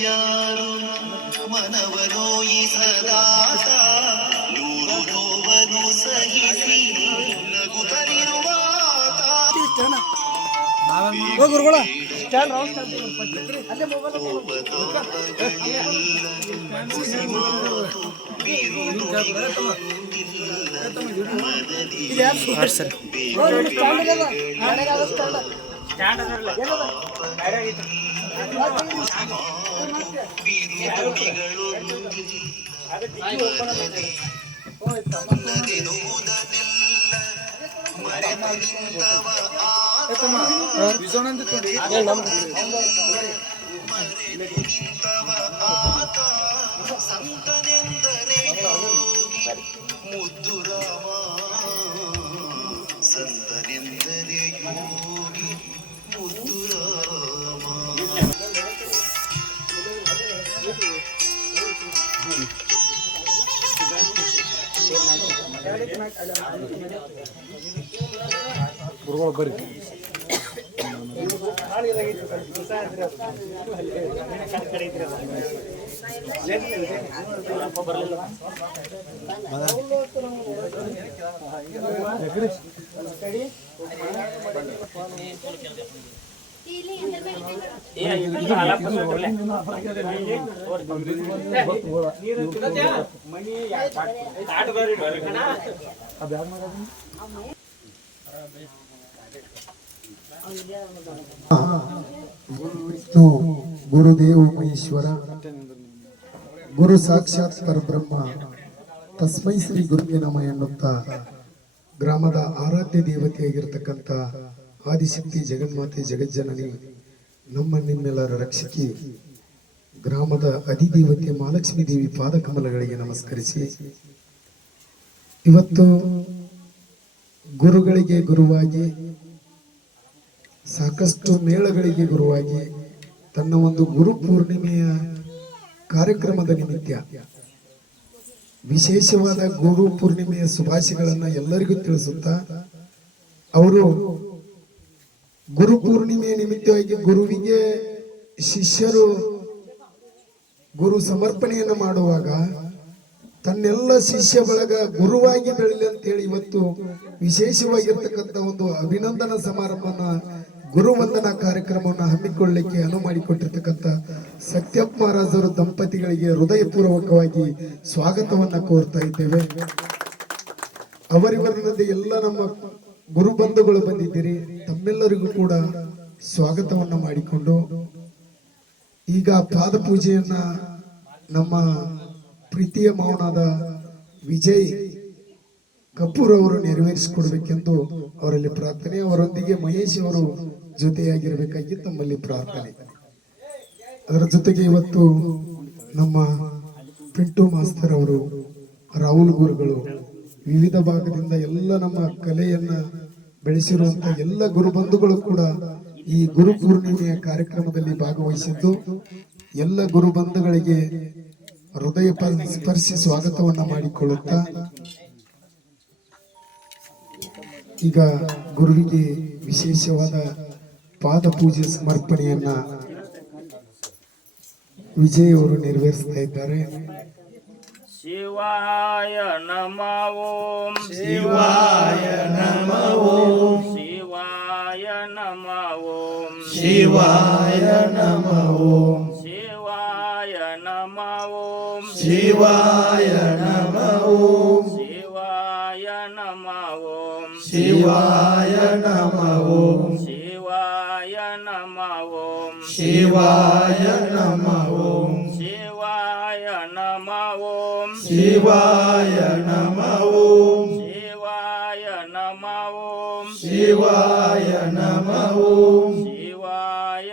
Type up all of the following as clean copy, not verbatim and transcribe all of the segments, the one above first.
ಯಾರು ಮನವನೋಯಿಸದಾತ ನೂರು ನೋವನ್ನು ಸಹಿಸಿ ನಗುತ್ತಲಿರುವಾತ ಸಂತನೆಂದರೆ ಮುದ್ದು ರಾಮ ಸಂತನೆಂದರೆ ಯೋಗಿ ಮುದ್ದು ರಾಮ ಗುರುಗಳು ಬರ್ರಿ ವಿಷ್ಣು ಗುರುದೇವ ಮಹೇಶ್ವರ ಗುರು ಸಾಕ್ಷಾತ್ ಪರಬ್ರಹ್ಮ ತಸ್ಮೈ ಶ್ರೀ ಗುರುಗೆ ನಮ ಎನ್ನುತ್ತಾ ಗ್ರಾಮದ ಆರಾಧ್ಯ ದೇವತೆಯಾಗಿರ್ತಕ್ಕಂಥ ಆದಿಶಕ್ತಿ ಜಗನ್ಮಾತೆ ಜಗಜ್ಜನನಿ ನಮ್ಮ ನಿಮ್ಮೆಲ್ಲರ ರಕ್ಷಕಿ ಗ್ರಾಮದ ಅಧಿದೇವತೆ ಮಹಾಲಕ್ಷ್ಮೀ ದೇವಿ ಪಾದಕಮಲಗಳಿಗೆ ನಮಸ್ಕರಿಸಿ ಇವತ್ತು ಗುರುಗಳಿಗೆ ಗುರುವಾಗಿ ಸಾಕಷ್ಟು ಮೇಳಗಳಿಗೆ ಗುರುವಾಗಿ ತನ್ನ ಒಂದು ಗುರು ಪೂರ್ಣಿಮೆಯ ಕಾರ್ಯಕ್ರಮದ ನಿಮಿತ್ತ ವಿಶೇಷವಾದ ಗುರು ಪೂರ್ಣಿಮೆಯ ಶುಭಾಶಯಗಳನ್ನ ಎಲ್ಲರಿಗೂ ತಿಳಿಸುತ್ತಾ ಅವರು ಗುರು ಪೂರ್ಣಿಮೆಯ ನಿಮಿತ್ತವಾಗಿ ಗುರುವಿಗೆ ಶಿಷ್ಯರು ಗುರು ಸಮರ್ಪಣೆಯನ್ನು ಮಾಡುವಾಗ ತನ್ನೆಲ್ಲ ಶಿಷ್ಯ ಬಳಗ ಗುರುವಾಗಿ ಬೆಳಲಿ ಅಂತೇಳಿ ಇವತ್ತು ವಿಶೇಷವಾಗಿರ್ತಕ್ಕಂಥ ಒಂದು ಅಭಿನಂದನಾ ಸಮಾರಂಭನ ಗುರುವಂದನಾ ಕಾರ್ಯಕ್ರಮವನ್ನು ಹಮ್ಮಿಕೊಳ್ಳಲಿಕ್ಕೆ ಅನುವು ಮಾಡಿಕೊಟ್ಟಿರ್ತಕ್ಕಂಥ ಸತ್ಯಪ್ಪ ಮಹಾರಾಜರು ದಂಪತಿಗಳಿಗೆ ಹೃದಯಪೂರ್ವಕವಾಗಿ ಸ್ವಾಗತವನ್ನ ಕೋರ್ತಾ ಇದ್ದೇವೆ. ಅವರಿವರಲ್ಲದೆ ಎಲ್ಲ ನಮ್ಮ ಗುರು ಬಂಧುಗಳು ಬಂದಿದ್ದೀರಿ, ತಮ್ಮೆಲ್ಲರಿಗೂ ಕೂಡ ಸ್ವಾಗತವನ್ನ ಮಾಡಿಕೊಂಡು ಈಗ ಪಾದ ಪೂಜೆಯನ್ನ ನಮ್ಮ ಪ್ರೀತಿಯ ಮೌನಾದ ವಿಜಯ್ ಕಪೂರ್ ಅವರು ನೆರವೇರಿಸಿಕೊಡ್ಬೇಕೆಂದು ಅವರಲ್ಲಿ ಪ್ರಾರ್ಥನೆ. ಅವರೊಂದಿಗೆ ಮಹೇಶ್ ಅವರು ಜೊತೆಯಾಗಿರಬೇಕಾಗಿ ತಮ್ಮಲ್ಲಿ ಪ್ರಾರ್ಥನೆ. ಅದರ ಜೊತೆಗೆ ಇವತ್ತು ನಮ್ಮ ಪಿಂಟು ಮಾಸ್ತರ್ ಅವರು, ರಾಹುಲ್ ಗುರುಗಳು, ವಿವಿಧ ಭಾಗದಿಂದ ಎಲ್ಲ ನಮ್ಮ ಕಲೆಯನ್ನ ಬೆಳೆಸಿರುವಂತ ಎಲ್ಲ ಗುರು ಬಂಧುಗಳು ಕೂಡ ಈ ಗುರು ಪೂರ್ಣಿಮೆಯ ಕಾರ್ಯಕ್ರಮದಲ್ಲಿ ಭಾಗವಹಿಸಿದ್ದು ಎಲ್ಲ ಗುರು ಬಂಧುಗಳಿಗೆ ಹೃದಯ ಸ್ಪರ್ಶಿ ಸ್ವಾಗತವನ್ನ ಮಾಡಿಕೊಳ್ಳುತ್ತಾ ಈಗ ಗುರುವಿಗೆ ವಿಶೇಷವಾದ ಪಾದ ಪೂಜೆ ಸಮರ್ಪಣೆಯನ್ನ ವಿಜಯ್ ಅವರು ನೆರವೇರಿಸ್ತಾ ಇದ್ದಾರೆ. ಶಿವಾಯ ನಮಃ ಓಂ ಶಿವಾಯ ನಮಃ ಓಂ ಶಿವಾಯ ನಮಃ ಓಂ ಶಿವಾಯ ನಮಃ ಓಂ ಶಿವಾಯ ನಮಃ ಓಂ ಶಿವಾಯ ನಮಃ ಓಂ ಶಿವಾಯ ನಮಃ ಓಂ ಶಿವಾಯ ನಮಃ ಓಂ ಶಿವಾಯ ನಮಃ ಓಂ ಶಿವಾಯ ನಮಃ ಓಂ ಶಿವಾಯ ನಮಃ ಓಂ ಶಿವಾಯ ನಮಃ ಓಂ ಶಿವಾಯ ನಮಃ ಓಂ ಶಿವಾಯ ನಮಃ ಓಂ ಶಿವಾಯ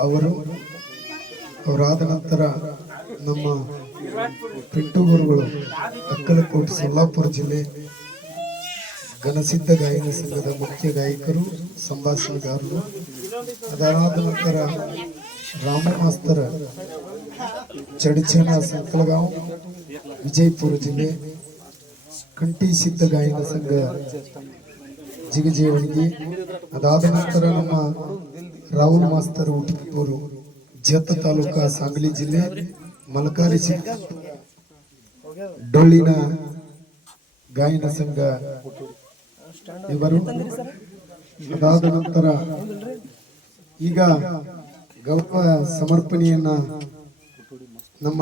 ಅವರಾದ ನಂತರ ನಮ್ಮ ಪಿಂಟು ಗುರುಗಳು ಅಕ್ಕಲಕೋಟೆ ಸೊಲ್ಲಾಪುರ ಜಿಲ್ಲೆ ಘನಸಿದ್ಧ ಗಾಯನ ಸಂಘದ ಮುಖ್ಯ ಗಾಯಕರು ಸಂಭಾಷಣೆಗಾರರು. ಅದಾದ ನಂತರ ರಾಮು ಮಾಸ್ತರ ಚಡಿಚೇನ ಸಂಕಲಗಾಂವ್ ವಿಜಯಪುರ ಜಿಲ್ಲೆ ಕಂಠಿ ಸಿದ್ಧ ಗಾಯನ ಸಂಘ ಜಿಗಜೇವಣಿಗೆ. ಅದಾದ ನಂತರ ನಮ್ಮ ರಾಹುಲ್ ಮಾಸ್ತರ್ ಉಟಿಪೂರು ಜತ್ತ ತಾಲೂಕಾ ಸಾಂಗ್ಲಿ ಜಿಲ್ಲೆ ಮಲಕಾರಿ ಡೊಳ್ಳಿನ ಗಾಯನ ಸಂಘ ಇವರು. ಅದಾದ ನಂತರ ಈಗ ಗೌರವ ಸಮರ್ಪಣೆಯನ್ನ ನಮ್ಮ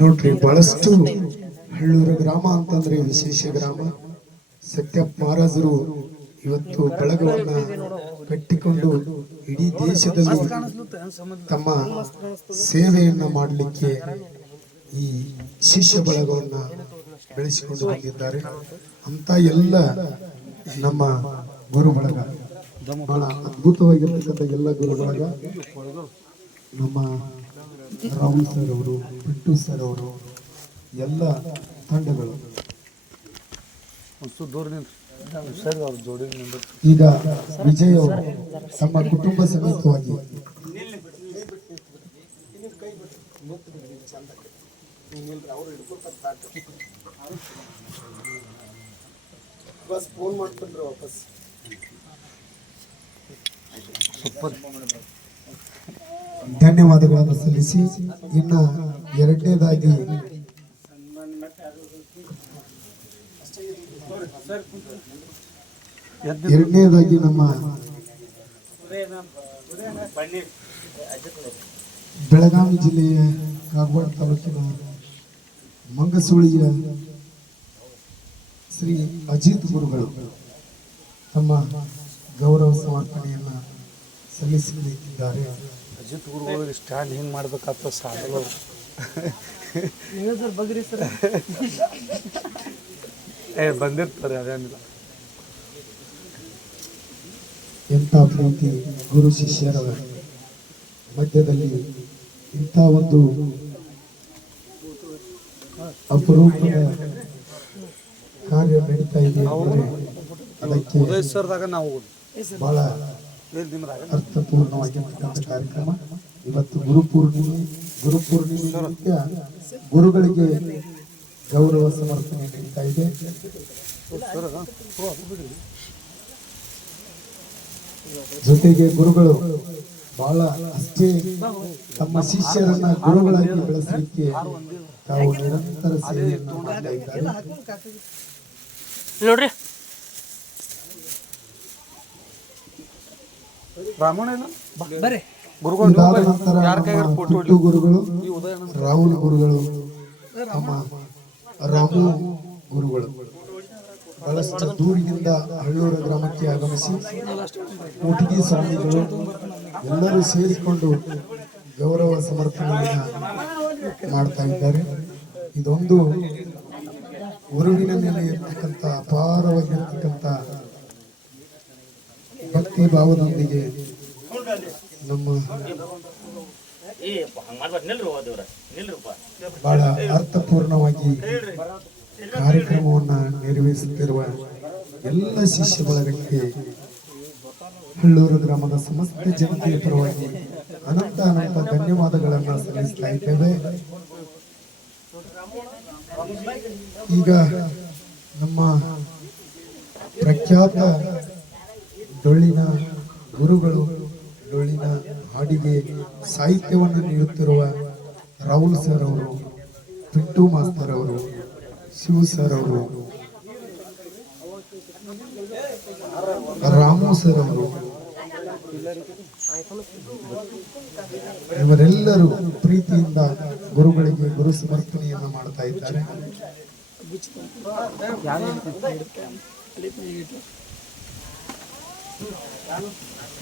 ನೋಡ್ರಿ, ಬಹಳಷ್ಟು ಹಳ್ಳೂರು ಗ್ರಾಮ ಅಂತಂದ್ರೆ ವಿಶೇಷ ಗ್ರಾಮ. ಸತ್ಯಪ್ಪ ಮಹಾರಾಜರು ಇವತ್ತು ಬಳಗವನ್ನ ಕಟ್ಟಿಕೊಂಡು ಇಡೀ ದೇಶದಲ್ಲಿ ತಮ್ಮ ಸೇವೆಯನ್ನ ಮಾಡಲಿಕ್ಕೆ ಈ ಶಿಷ್ಯ ಬಳಗವನ್ನ ಬೆಳೆಸಿಕೊಂಡು ಬಂದಿದ್ದಾರೆ. ಅಂತ ಎಲ್ಲ ನಮ್ಮ ಗುರು ಬಳಗ, ಬಹಳ ಅದ್ಭುತವಾಗಿರ್ತಕ್ಕಂಥ ಎಲ್ಲ ಗುರು ಬಳಗ, ನಮ್ಮ ರಾಹುಲ್ ಸರ್ ಅವರು, ಪಿಂಟು ಸರ್ ಅವರು, ಎಲ್ಲ ತಂಡಗಳು ಈಗ ವಿಜಯ್ ಅವರು ತಮ್ಮ ಕುಟುಂಬ ಸಮೇತವಾಗಿ ಫೋನ್ ಮಾಡ್ಕೊಂಡ್ರೆ ವಾಪಸ್ ಧನ್ಯವಾದಗಳನ್ನು ಸಲ್ಲಿಸಿ, ಇನ್ನ ಎರಡನೇದಾಗಿ ನಮ್ಮ ಬೆಳಗಾವಿ ಜಿಲ್ಲೆಯ ಕಾಗವಾಡ ತಾಲೂಕಿನ ಮಂಗಸೂಳಿಯ ಶ್ರೀ ಅಜಿತ್ ಗುರುಗಳು ತಮ್ಮ ಗೌರವ ಸಮರ್ಪಣೆಯನ್ನ ಸಲ್ಲಿಸಲಿದ್ದಾರೆ. ಅಜಿತ್ ಗುರುಗಳು ಸ್ಟ್ಯಾಂಡ್ ಹಿಂಗ್ ಮಾಡ್ಬೇಕಾಗ್ತದೆ ಸಾಗಲು ಬಂದಿರ್ತಾರೆ, ಅದೇನಿಲ್ಲ. ಎಂಥ ಪ್ರೀತಿ ಗುರು ಶಿಷ್ಯರ ಮಧ್ಯದಲ್ಲಿ ಇಂಥ ಒಂದು ಅಪರೂಪದ ಕಾರ್ಯ ನಡೀತಾ ಇದೆ ಅಂದರೆ ಅದಕ್ಕೆ ಬಹಳ ಅರ್ಥಪೂರ್ಣವಾಗಿರ್ತಕ್ಕಂಥ ಕಾರ್ಯಕ್ರಮ. ಇವತ್ತು ಗುರುಪೂರ್ಣಿಮೆ ನಿಮಿತ್ತ ಗುರುಗಳಿಗೆ ಗೌರವ ಸಮರ್ಪಣೆ ನಡೀತಾ ಇದೆ. ಜೊತೆಗೆ ಗುರುಗಳು ಬಹಳ ಅಷ್ಟೇ ತಮ್ಮ ಶಿಷ್ಯರನ್ನ ಗುರುಗಳಾಗಿ ಬೆಳೆಸಲಿಕ್ಕೆ ತಾವು ನಿರಂತರ ಸೇವೆಯನ್ನು ಮಾಡ್ತಾ ಇದ್ದಾರೆ. ನೋಡ್ರಿ ಇದಾದ ನಂತರ ನಮ್ಮ ಪಿಂಟು ಗುರುಗಳು, ರಾಹುಲ್ ಗುರುಗಳು, ನಮ್ಮ ರಾಮು ಗುರುಗಳು ಬಹಳಷ್ಟು ದೂರದಿಂದ ಹಳ್ಳೂರ ಗ್ರಾಮಕ್ಕೆ ಆಗಮಿಸಿ ಒಟ್ಟಿಗೆ ಸ್ವಾಮಿಗಳು ಎಲ್ಲರೂ ಸೇರಿಕೊಂಡು ಗೌರವ ಸಮರ್ಪಣೆಯನ್ನು ಮಾಡ್ತಾ ಇದ್ದಾರೆ. ಇದೊಂದು ಗುರುವಿನ ಮೇಲೆ ಇರ್ತಕ್ಕಂಥ ಅಪಾರವಾಗಿರ್ತಕ್ಕಂಥ ಭಕ್ತಿ ಭಾವದೊಂದಿಗೆ ನಮ್ಮ ಬಹಳ ಅರ್ಥಪೂರ್ಣವಾಗಿ ಕಾರ್ಯಕ್ರಮವನ್ನ ನಿರ್ವಹಿಸುತ್ತಿರುವ ಎಲ್ಲ ಶಿಷ್ಯ ಬಳಗಕ್ಕೆ ಹಳ್ಳೂರು ಗ್ರಾಮದ ಸಮಸ್ತ ಜನತೆಯ ಪರವಾಗಿ ಅನಂತ ಧನ್ಯವಾದಗಳನ್ನು ಸಲ್ಲಿಸ್ತಾ ಇದ್ದೇವೆ. ಈಗ ನಮ್ಮ ಪ್ರಖ್ಯಾತ ಡೊಳ್ಳಿನ ಗುರುಗಳು, ಡೊಳ್ಳಿನ ಹಾಡಿಗೆ ಸಾಹಿತ್ಯವನ್ನು ನೀಡುತ್ತಿರುವ ರಾಹುಲ್ ಸರ್ ಅವರು, ಪಿಂಟು ಮಾಸ್ತರ್ ಅವರು, ಶಿವ ಸರ್ ಅವರು, ರಾಮು ಸರ್ ಅವರು, ಇವರೆಲ್ಲರೂ ಪ್ರೀತಿಯಿಂದ ಗುರುಗಳಿಗೆ ಗುರು ಸಮರ್ಪಣೆಯನ್ನು ಮಾಡ್ತಾ ಇದ್ದಾರೆ.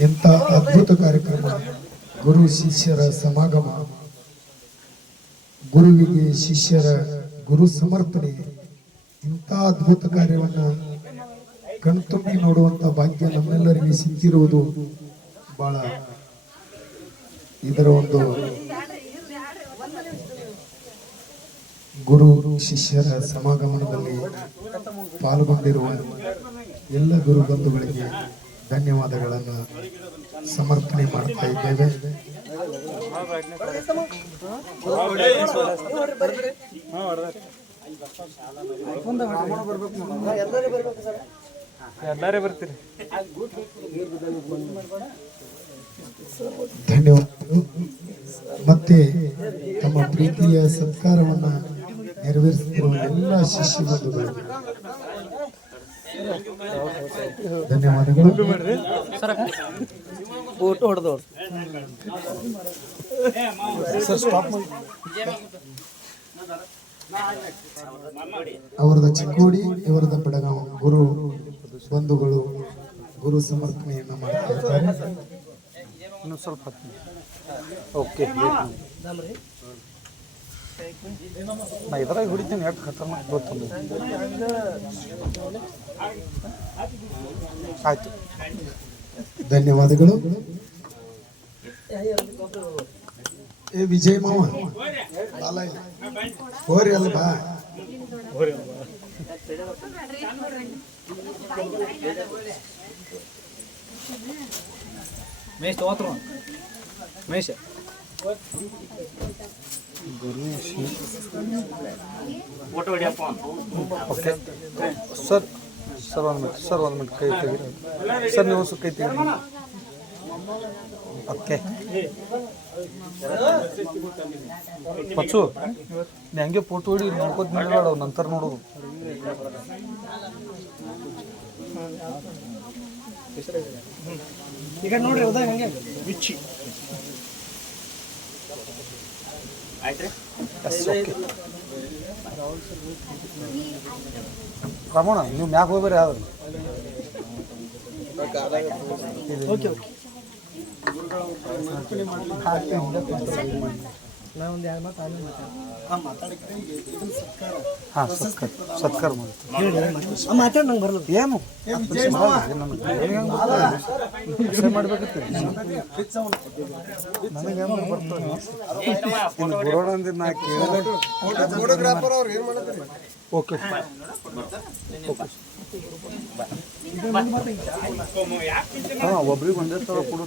ಎಂತ ಅದ್ಭುತ ಕಾರ್ಯಕ್ರಮ ಗುರು ಶಿಷ್ಯರ ಸಮಾಗಮ, ಗುರುವಿಗೆ ಶಿಷ್ಯರ ಗುರು ಸಮರ್ಪಣೆ, ಇಂಥ ಅದ್ಭುತ ಕಾರ್ಯವನ್ನ ಕಣ್ತುಂಬಿ ನೋಡುವಂತ ಭಾಗ್ಯ ನಮ್ಮೆಲ್ಲರಿಗೆ ಸಿಕ್ಕಿರುವುದು ಬಹಳ. ಇದರ ಒಂದು ಗುರು ಶಿಷ್ಯರ ಸಮಾಗಮನದಲ್ಲಿ ಪಾಲ್ಗೊಂಡಿರುವ ಎಲ್ಲ ಗುರು ಬಂಧುಗಳಿಗೆ ಧನ್ಯವಾದಗಳನ್ನು ಸಮರ್ಪಣೆ ಮಾಡ್ತಾ ಇದ್ದೇವೆ. ಧನ್ಯವಾದಗಳು. ಮತ್ತೆ ತಮ್ಮ ಪ್ರೀತಿಯ ಸತ್ಕಾರವನ್ನ ನೆರವೇರಿಸುತ್ತಿರುವ ಎಲ್ಲ ಶಿಷ್ಯ ಬಂಧುಗಳಿಗೆ ಧನ್ಯವಾದಗಳು. ಅವರದ ಚಿಕ್ಕೋಡಿ, ಇವರದ ಬೆಳಗಾವಿ ಗುರು ಬಂಧುಗಳು ಗುರು ಸಮರ್ಪಣೆಯನ್ನು ಮಾಡ್ತಾ ಇದ್ದಾರೆ. ಸ್ವಲ್ಪ ಓಕೆ, ನಾ ಇದ್ರಾಗ ಹೊಡಿತೀನಿ. ಯಾಕೆ ಖತರ್ನಾಕ್ ಗೊತ್ತಲ್ಲ. ಆಯ್ತು, ಧನ್ಯವಾದಗಳು. ಏ ವಿಜಯ್ ಮಾವ ಹೋರಿ ಅಲ್ಲ ಬಾ. Okay sir. ಸರ್ ಒಂದು ಮಿನಿಟ್ ಕೈ ತೆಗೀರಿ ಸರ್. ನೀವು ಕೈ ತೆಗೀರಿ. ಓಕೆ ಪಚ್ಚು, ನೀ ಹಂಗೆ ಫೋಟೋ ಹೊಡಿ, ನೋಡ್ಕೋತ ನಿಲ್ಬೇಡ, ನಂತರ ನೋಡೋದು. ಈಗ ನೋಡ್ರಿ ಹೋದಾಗ ಹಂಗೆ ಬಿಚ್ಚಿ ರಮಣ, ನೀವು ಮ್ಯಾಗ ಹೋಗ್ಬೇರಿ. ಆದ್ರೆ ನಾವೊಂದು 2 ಮಾತು ಆಮೇಲೆ ಹಾಂ, ಸತ್ಕಾರ ಮಾಡಿ ಮಾತಾಡಿ ನಂಗೆ ಬರಲ್ಲ. ಏನು ಮಾಡ್ಬೇಕಿತ್ತು ನನಗೇನು ಬರ್ತದೆ. ಬರೋಣ ಅಂದ್ರೆ ನಾ ಕೇಳಿದ್ರೆ ಓಕೆ ಹಾಂ, ಒಬ್ರಿಗೆ ಒಂದೇ ಥರ ಕೊಡು.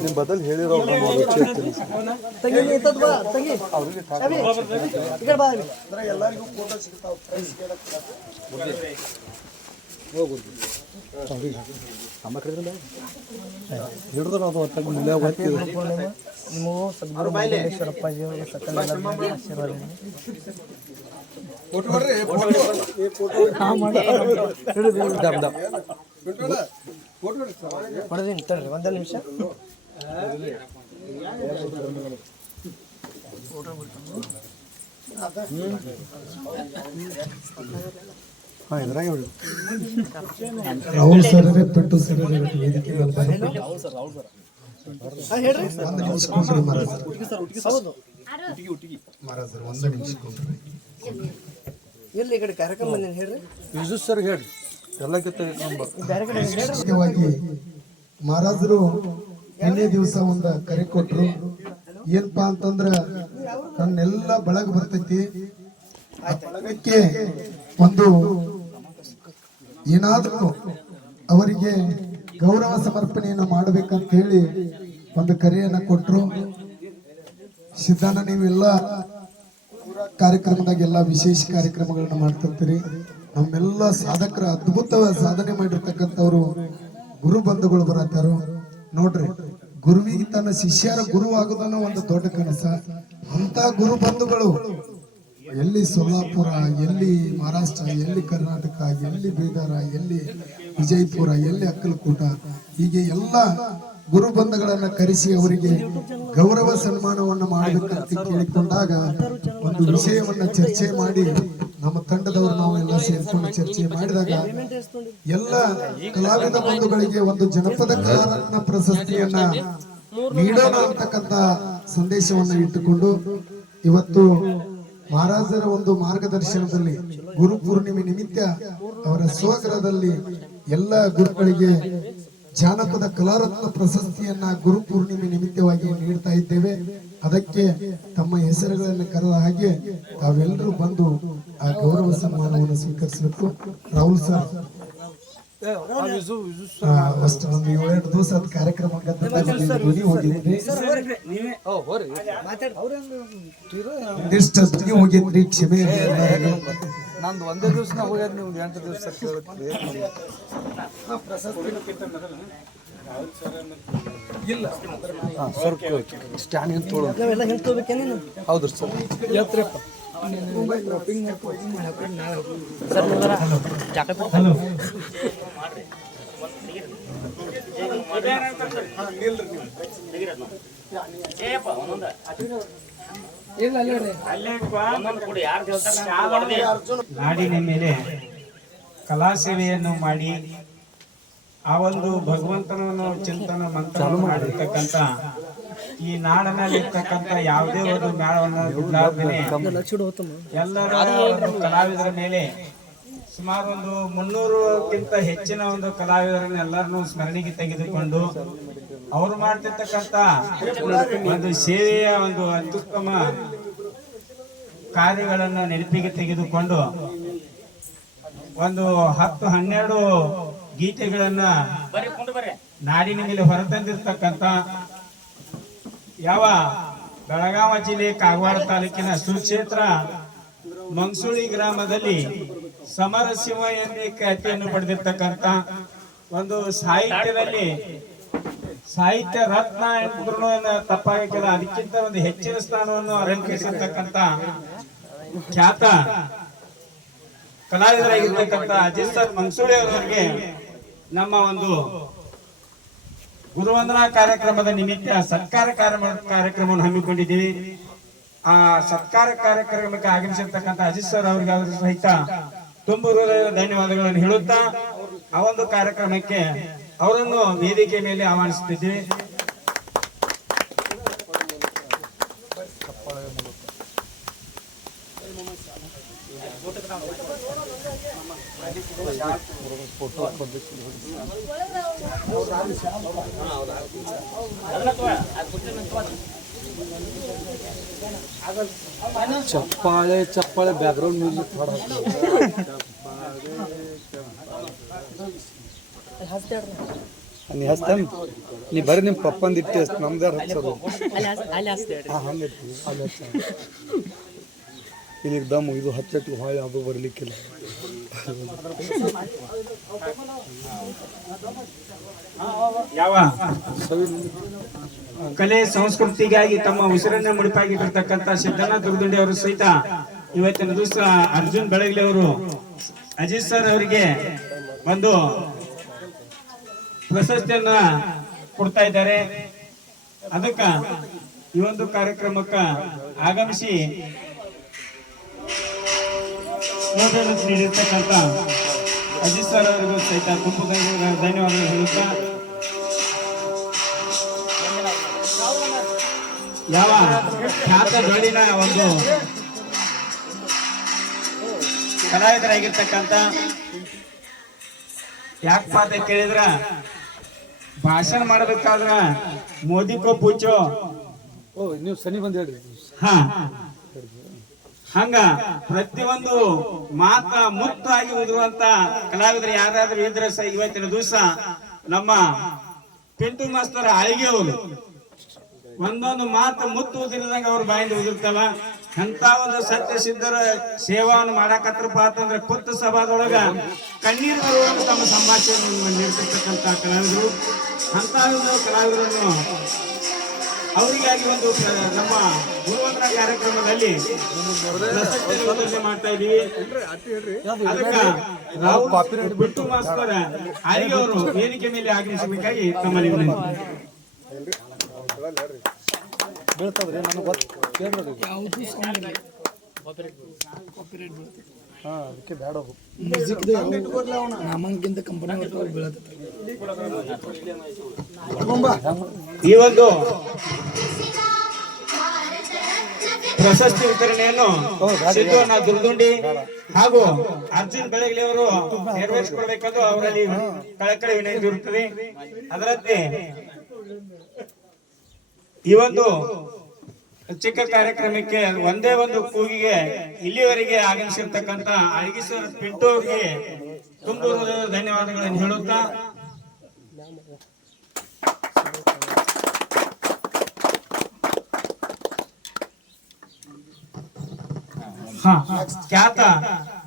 ನಿಮ್ಮ ಬದಲು ಹೇಳಿರೋ ರುಚಿ ಇರ್ತೀನಿ. ಹಿಡಿದ್ರೆ ಅದು ಒಟ್ಟಾಗಿ ಮುಂದೆ ನಿಮಗೂ ಸದ್ಗುರು ಮಹೇಶ್ವರಪ್ಪಾಜಿ ಅವರು ಸಕಲ ಆಶೀರ್ವಾದ. ಹೊಡೆದೀನಿ ತಡ್ರಿ, ಒಂದೇ ನಿಮಿಷ. ರಾಹುಲ್ ಸರ್ ಪೆಟ್ಟು ಸರ್ ವೇದಿಕೆ ಒಂದು ನಿಮಿಷ ಕೊಂಡ್ರಿ ಮಹಾರಾಜ್ ಸರ್, ಒಂದು ನಿಮಿಷ ಕೊಂಡ್ರಿ. ಎಲ್ಲಿ ಈ ಕಡೆ ಕಾರ್ಯಕ್ರಮ ಬಂದೇನು ಹೇಳ್ರಿ. ವಿಜು ಸರ್ ಹೇಳಿ ಎಲ್ಲಕ್ಕಿಂತ ಬೇರೆ ಕಡೆ ಮುಖ್ಯವಾಗಿ ಮಹಾರಾಜರು ನಿನ್ನೆ ದಿವಸ ಒಂದು ಕರೆ ಕೊಟ್ರು. ಏನಪ್ಪಾ ಅಂತಂದ್ರ ನನ್ನೆಲ್ಲ ಬಳಗ ಬರ್ತೈತಿ, ಆ ಬಳಗಕ್ಕೆ ಒಂದು ಏನಾದ್ರೂ ಅವರಿಗೆ ಗೌರವ ಸಮರ್ಪಣೆಯನ್ನು ಮಾಡ್ಬೇಕಂತ ಹೇಳಿ ಒಂದು ಕರೆಯನ್ನ ಕೊಟ್ರು. ಸಿದ್ಧಾನ, ನೀವೆಲ್ಲ ಕಾರ್ಯಕ್ರಮದಾಗ ಎಲ್ಲ ವಿಶೇಷ ಕಾರ್ಯಕ್ರಮಗಳನ್ನ ಮಾಡ್ತಿರ್ತೀರಿ. ನಮ್ಮೆಲ್ಲ ಸಾಧಕರ ಅದ್ಭುತ ಸಾಧನೆ ಮಾಡಿರ್ತಕ್ಕಂಥವ್ರು ಗುರು ಬಂಧುಗಳು ಬರತ್ತಾರು ನೋಡ್ರಿ. ಗುರುವಿಗೆ ತನ್ನ ಶಿಷ್ಯರ ಗುರು ಆಗೋದನ್ನ ಒಂದು ದೊಡ್ಡ ಕನಸ. ಅಂತ ಗುರು ಬಂಧುಗಳು ಎಲ್ಲಿ ಸೊಲ್ಲಾಪುರ, ಎಲ್ಲಿ ಮಹಾರಾಷ್ಟ್ರ, ಎಲ್ಲಿ ಕರ್ನಾಟಕ, ಎಲ್ಲಿ ಬೀದರ, ಎಲ್ಲಿ ವಿಜಯಪುರ, ಎಲ್ಲಿ ಅಕ್ಕಲಕೋಟ, ಹೀಗೆ ಎಲ್ಲ ಗುರು ಬಂಧುಗಳನ್ನ ಕರೆಸಿ ಅವರಿಗೆ ಗೌರವ ಸನ್ಮಾನವನ್ನು ಮಾಡಬೇಕಂತ ಕೇಳಿಕೊಂಡಾಗ ಒಂದು ವಿಷಯವನ್ನ ಚರ್ಚೆ ಮಾಡಿ ನಮ್ಮ ತಂಡದವರು ನಾವು ಎಲ್ಲ ಸೇರಿಕೊಂಡು ಚರ್ಚೆ ಮಾಡಿದಾಗ ಎಲ್ಲ ಕಲಾವಿದ ಬಂಧುಗಳಿಗೆ ಒಂದು ಜನಪದ ಕಲಾರತ್ನ ಪ್ರಶಸ್ತಿಯನ್ನ ನೀಡೋಣ ಅಂತಕ್ಕಂಥ ಸಂದೇಶವನ್ನು ಇಟ್ಟುಕೊಂಡು ಇವತ್ತು ಮಹಾರಾಜರ ಒಂದು ಮಾರ್ಗದರ್ಶನದಲ್ಲಿ ಗುರು ಪೂರ್ಣಿಮೆ ನಿಮಿತ್ತ ಅವರ ಸ್ವಗೃಹದಲ್ಲಿ ಎಲ್ಲ ಗುರುಗಳಿಗೆ ಜಾನಪದ ಕಲಾರತ್ನ ಪ್ರಶಸ್ತಿಯನ್ನ ಗುರು ಪೂರ್ಣಿಮೆ ನಿಮಿತ್ತವಾಗಿ ನೀಡ್ತಾ ಇದ್ದೇವೆ. ಅದಕ್ಕೆ ತಮ್ಮ ಹೆಸರುಗಳನ್ನು ಕರೆದ ಹಾಗೆ ತಾವೆಲ್ಲರೂ ಬಂದು ಆ ಗೌರವ ಸನ್ಮಾನವನ್ನು ಸ್ವೀಕರಿಸಬೇಕು. ರಾಹುಲ್ ಸರ್ ಅಷ್ಟು ಒಂದು 7 ದಿವಸ ಕಾರ್ಯಕ್ರಮ ಧ್ವನಿ ಹೋಗಿದ್ರಿ, ಒಂದಿಷ್ಟು ಧ್ವನಿ ಹೋಗಿದ್ರಿ, ಕ್ಷಮೆ. ನಂದು ಒಂದೇ ದಿವಸ ಹೋಗ್ಯಾರ, ನೀವು 8 ದಿವಸ ಇಲ್ಲ ಸರ್. ಸ್ಟ್ಯಾಂಡ್ ನಿಂತು ನಾವೆಲ್ಲ ಹಿಂತೋಬೇಕೇನೇನು? ಹೌದು ಸರ್. ಯಾತ್ರಪ್ಪ ನಾಡಿನ ಮೇಲೆ ಕಲಾ ಸೇವೆಯನ್ನು ಮಾಡಿ ಆ ಒಂದು ಭಗವಂತನನ್ನು ಚಿಂತನ ಮಂಥನ ಮಾಡಿರ್ತಕ್ಕಂಥ ಈ ನಾಡಿನಲ್ಲಿ ಇರ್ತಕ್ಕಂಥ ಯಾವುದೇ ಒಂದು ಮೇಳವನ್ನು ಬಿಡಲಾರ್ದೇನೆ ಎಲ್ಲರ ಒಂದು ಕಲಾವಿದರ ಮೇಲೆ ಸುಮಾರು ಒಂದು 300ಕ್ಕಿಂತ ಹೆಚ್ಚಿನ ಒಂದು ಕಲಾವಿದರನ್ನ ಎಲ್ಲರನ್ನು ಸ್ಮರಣೆಗೆ ತೆಗೆದುಕೊಂಡು ಅವರು ಮಾಡ್ತಿರ್ತಕ್ಕಂಥ ಒಂದು ಸೇವೆಯ ಒಂದು ಅತ್ಯುತ್ತಮ ಕಾರ್ಯಗಳನ್ನ ನೆನಪಿಗೆ ತೆಗೆದುಕೊಂಡು ಒಂದು 10-12 ಗೀತೆಗಳನ್ನ ನಾಡಿನ ಮೇಲೆ ಹೊರತಂದಿರ್ತಕ್ಕಂಥ ಯಾವ ಬೆಳಗಾವಿ ಜಿಲ್ಲೆ ಕಾಗವಾಡ ತಾಲೂಕಿನ ಸುಕ್ಷೇತ್ರ ಮಂಗಸುಳಿ ಗ್ರಾಮದಲ್ಲಿ ಸಮರಸಿಂಹ ಎಂದೇ ಖ್ಯಾತಿಯನ್ನು ಪಡೆದಿರ್ತಕ್ಕಂಥ ಒಂದು ಸಾಹಿತ್ಯದಲ್ಲಿ ಸಾಹಿತ್ಯ ರತ್ನ ಎಂದ್ರೂ ತಪ್ಪಾಗಿಲ್ಲ, ಅದಕ್ಕಿಂತ ಒಂದು ಹೆಚ್ಚಿನ ಸ್ಥಾನವನ್ನು ಅಲಂಕರಿಸಿರ್ತಕ್ಕಂಥ ಖ್ಯಾತ ಕಲಾವಿದರಾಗಿರ್ತಕ್ಕಂಥ ಅಜಿತ್ ಸರ್ ಮಂಗಸುಳಿ ಅವರಿಗೆ ನಮ್ಮ ಒಂದು ಗುರುವಂದನಾ ಕಾರ್ಯಕ್ರಮದ ನಿಮಿತ್ತ ಸತ್ಕಾರ ಕಾರ್ಯಕ್ರಮವನ್ನು ಹಮ್ಮಿಕೊಂಡಿದ್ದೀವಿ. ಆ ಸತ್ಕಾರ ಕಾರ್ಯಕ್ರಮಕ್ಕೆ ಆಗಮಿಸಿರ್ತಕ್ಕಂಥ ಅಜಿತ್ ಸರ್ ಅವರಿಗೆ ಸಹಿತ ತುಂಬ ಹೃದಯದ ಧನ್ಯವಾದಗಳನ್ನು ಹೇಳುತ್ತಾ ಆ ಒಂದು ಕಾರ್ಯಕ್ರಮಕ್ಕೆ ಅವರನ್ನು ವೇದಿಕೆ ಮೇಲೆ ಆಹ್ವಾನಿಸುತ್ತಿದ್ದೀವಿ. ಚಪ್ಪಾಳೆ ಚಪ್ಪಾಳೆ ಬ್ಯಾಕ್ಗ್ರೌಂಡ್ ಮ್ಯೂಸಿಕ್ ನೀ ಹಚ್ತಾನ ನೀ ಬರೀ ನಿಮ್ಮ ಪಪ್ಪಂದು ಇಟ್ಟು ನಮ್ದು ಹಚ್ಚೋದು ಹಂಗೈತಿ ಅಲ್ಲಿ ಹಚ್ಚ ಇಲ್ಲಿಗೆ ದಮ್ಮು ಇದು ಹಚ್ಚಟ್ಟು ಹೊಳೆ ಅದು ಬರಲಿಕ್ಕಿಲ್ಲ. ಯಾವ ಕಲೆ ಸಂಸ್ಕೃತಿಗಾಗಿ ತಮ್ಮ ಉಸಿರನ್ನ ಮುಡಿಪಾಗಿಟ್ಟಿರ್ತಕ್ಕಂಥ ಸಿದ್ದಣ್ಣ ದುರ್ದುಂಡಿ ಅವರು ಸಹಿತ ಇವತ್ತಿನ ದಿವಸ ಅರ್ಜುನ್ ಬೆಳಗಲಿ ಅವರು ಅಜಿತ್ ಸರ್ ಅವರಿಗೆ ಒಂದು ಪ್ರಶಸ್ತಿಯನ್ನ ಕೊಡ್ತಾ ಇದ್ದಾರೆ. ಅದಕ್ಕ ಈ ಒಂದು ಕಾರ್ಯಕ್ರಮಕ್ಕ ಆಗಮಿಸಿ ನೀಡಿರ್ತಕ್ಕಂಥ ಅಜಿತ್ ಸರ್ ಅವರಿಗೂ ಸಹಿತ ತುಂಬ ಧನ್ಯವಾದಗಳು ಹೇಳುತ್ತಾ ಯಾವ ಖ್ಯಾತ ಜೋಡಿನ ಒಂದು ಕಲಾವಿದರಾಗಿರ್ತಕ್ಕಂಥ ಯಾಕಪ್ಪ ಅಂತ ಕೇಳಿದ್ರ ಭಾಷಣ ಮಾಡಬೇಕಾದ್ರ ಮೋದಿ ಕೋ ಪೂಚೋ ನೀವು ಸನಿ ಬಂದ್ ಹೇಳ್ರಿ. ಹಾ ಹಂಗ ಪ್ರತಿಯೊಂದು ಮಾತ ಮುತ್ತಾಗಿ ಉದುರುವಂತ ಕಲಾವಿದರು ಯಾರಾದ್ರೂ ಇದ್ರೆ ಇವತ್ತಿನ ದಿವಸ ನಮ್ಮ ಪಿಂಟು ಮಾಸ್ತರ ಅಳಿಗೆ ಅವರು ಒಂದೊಂದು ಮಾತು ಮುತ್ತು ಉದಿರಿದಂಗ ಅವ್ರ ಬಾಯಿಂದ ಉದಿರ್ತಾವ. ಅಂತ ಒಂದು ಸತ್ಯ ಸಿದ್ಧರ ಸೇವಾವನ್ನು ಮಾಡಾಕತ್ರಪ್ಪ ಅಂತಂದ್ರೆ ಕುತ್ತ ಸಭಾದೊಳಗ ಕಣ್ಣೀರು ಬರುವಂತ ತಮ್ಮ ಸಂಭಾಷಣೆಯನ್ನು ನೀಡ್ತಿರ್ತಕ್ಕಂಥ ಕಲಾವಿದರು. ಅಂತ ಒಂದು ಕಲಾವಿದರನ್ನು ಅವರಿಗಾಗಿ ಒಂದು ನಮ್ಮ ಗುರುವಂದನಾ ಕಾರ್ಯಕ್ರಮದಲ್ಲಿ ಪ್ರಶಸ್ತಿ ಮಾಡ್ತಾ ಇದೀವಿ. ಅದಕ್ಕೆ ರಾಹುಲ್ ಬಿಟ್ಟು ಮಾಸ್ತರ ಅಳಿಗೆ ಅವರು ವೇದಿಕೆ ಮೇಲೆ ಆಗಮಿಸಬೇಕಾಗಿ ತಮ್ಮಲ್ಲಿ ವಿನಂತಿ. ಬೀಳ್ತದ್ರಿ ನನಗೆ ಗೊತ್ತು. ಹಾ ಅದಕ್ಕೆ ಬ್ಯಾಡ ಹೋಗು. ನಾಮಂಕಿಂತ ಕಂಪನಿ ಬೀಳತ್ತ. ಈ ಒಂದು ಪ್ರಶಸ್ತಿ ವಿತರಣೆಯನ್ನು ಸಿದ್ದಣ್ಣ ದುರ್ದುಂಡಿ ಹಾಗೂ ಅರ್ಜುನ್ ಬೆಳಗಲಿ ಅವರು ನೆರವೇರಿಸಿಕೊಳ್ಬೇಕೆಂದು ಅವರಲ್ಲಿ ಕಳಕಳಿ ವಿನಂತಿ ಇರುತ್ತದೆ. ಅದರಂತೆ ಈ ಒಂದು ಚಿಕ್ಕ ಕಾರ್ಯಕ್ರಮಕ್ಕೆ ಒಂದೇ ಒಂದು ಕೂಗಿಗೆ ಇಲ್ಲಿವರೆಗೆ ಆಗಮಿಸಿರ್ತಕ್ಕಂತ ಅಳಗಿಸರ್ ಪಿಂಟು ಅವರಿಗೆ ತುಂಬ ಧನ್ಯವಾದಗಳನ್ನು ಹೇಳುತ್ತಾ ಖ್ಯಾತ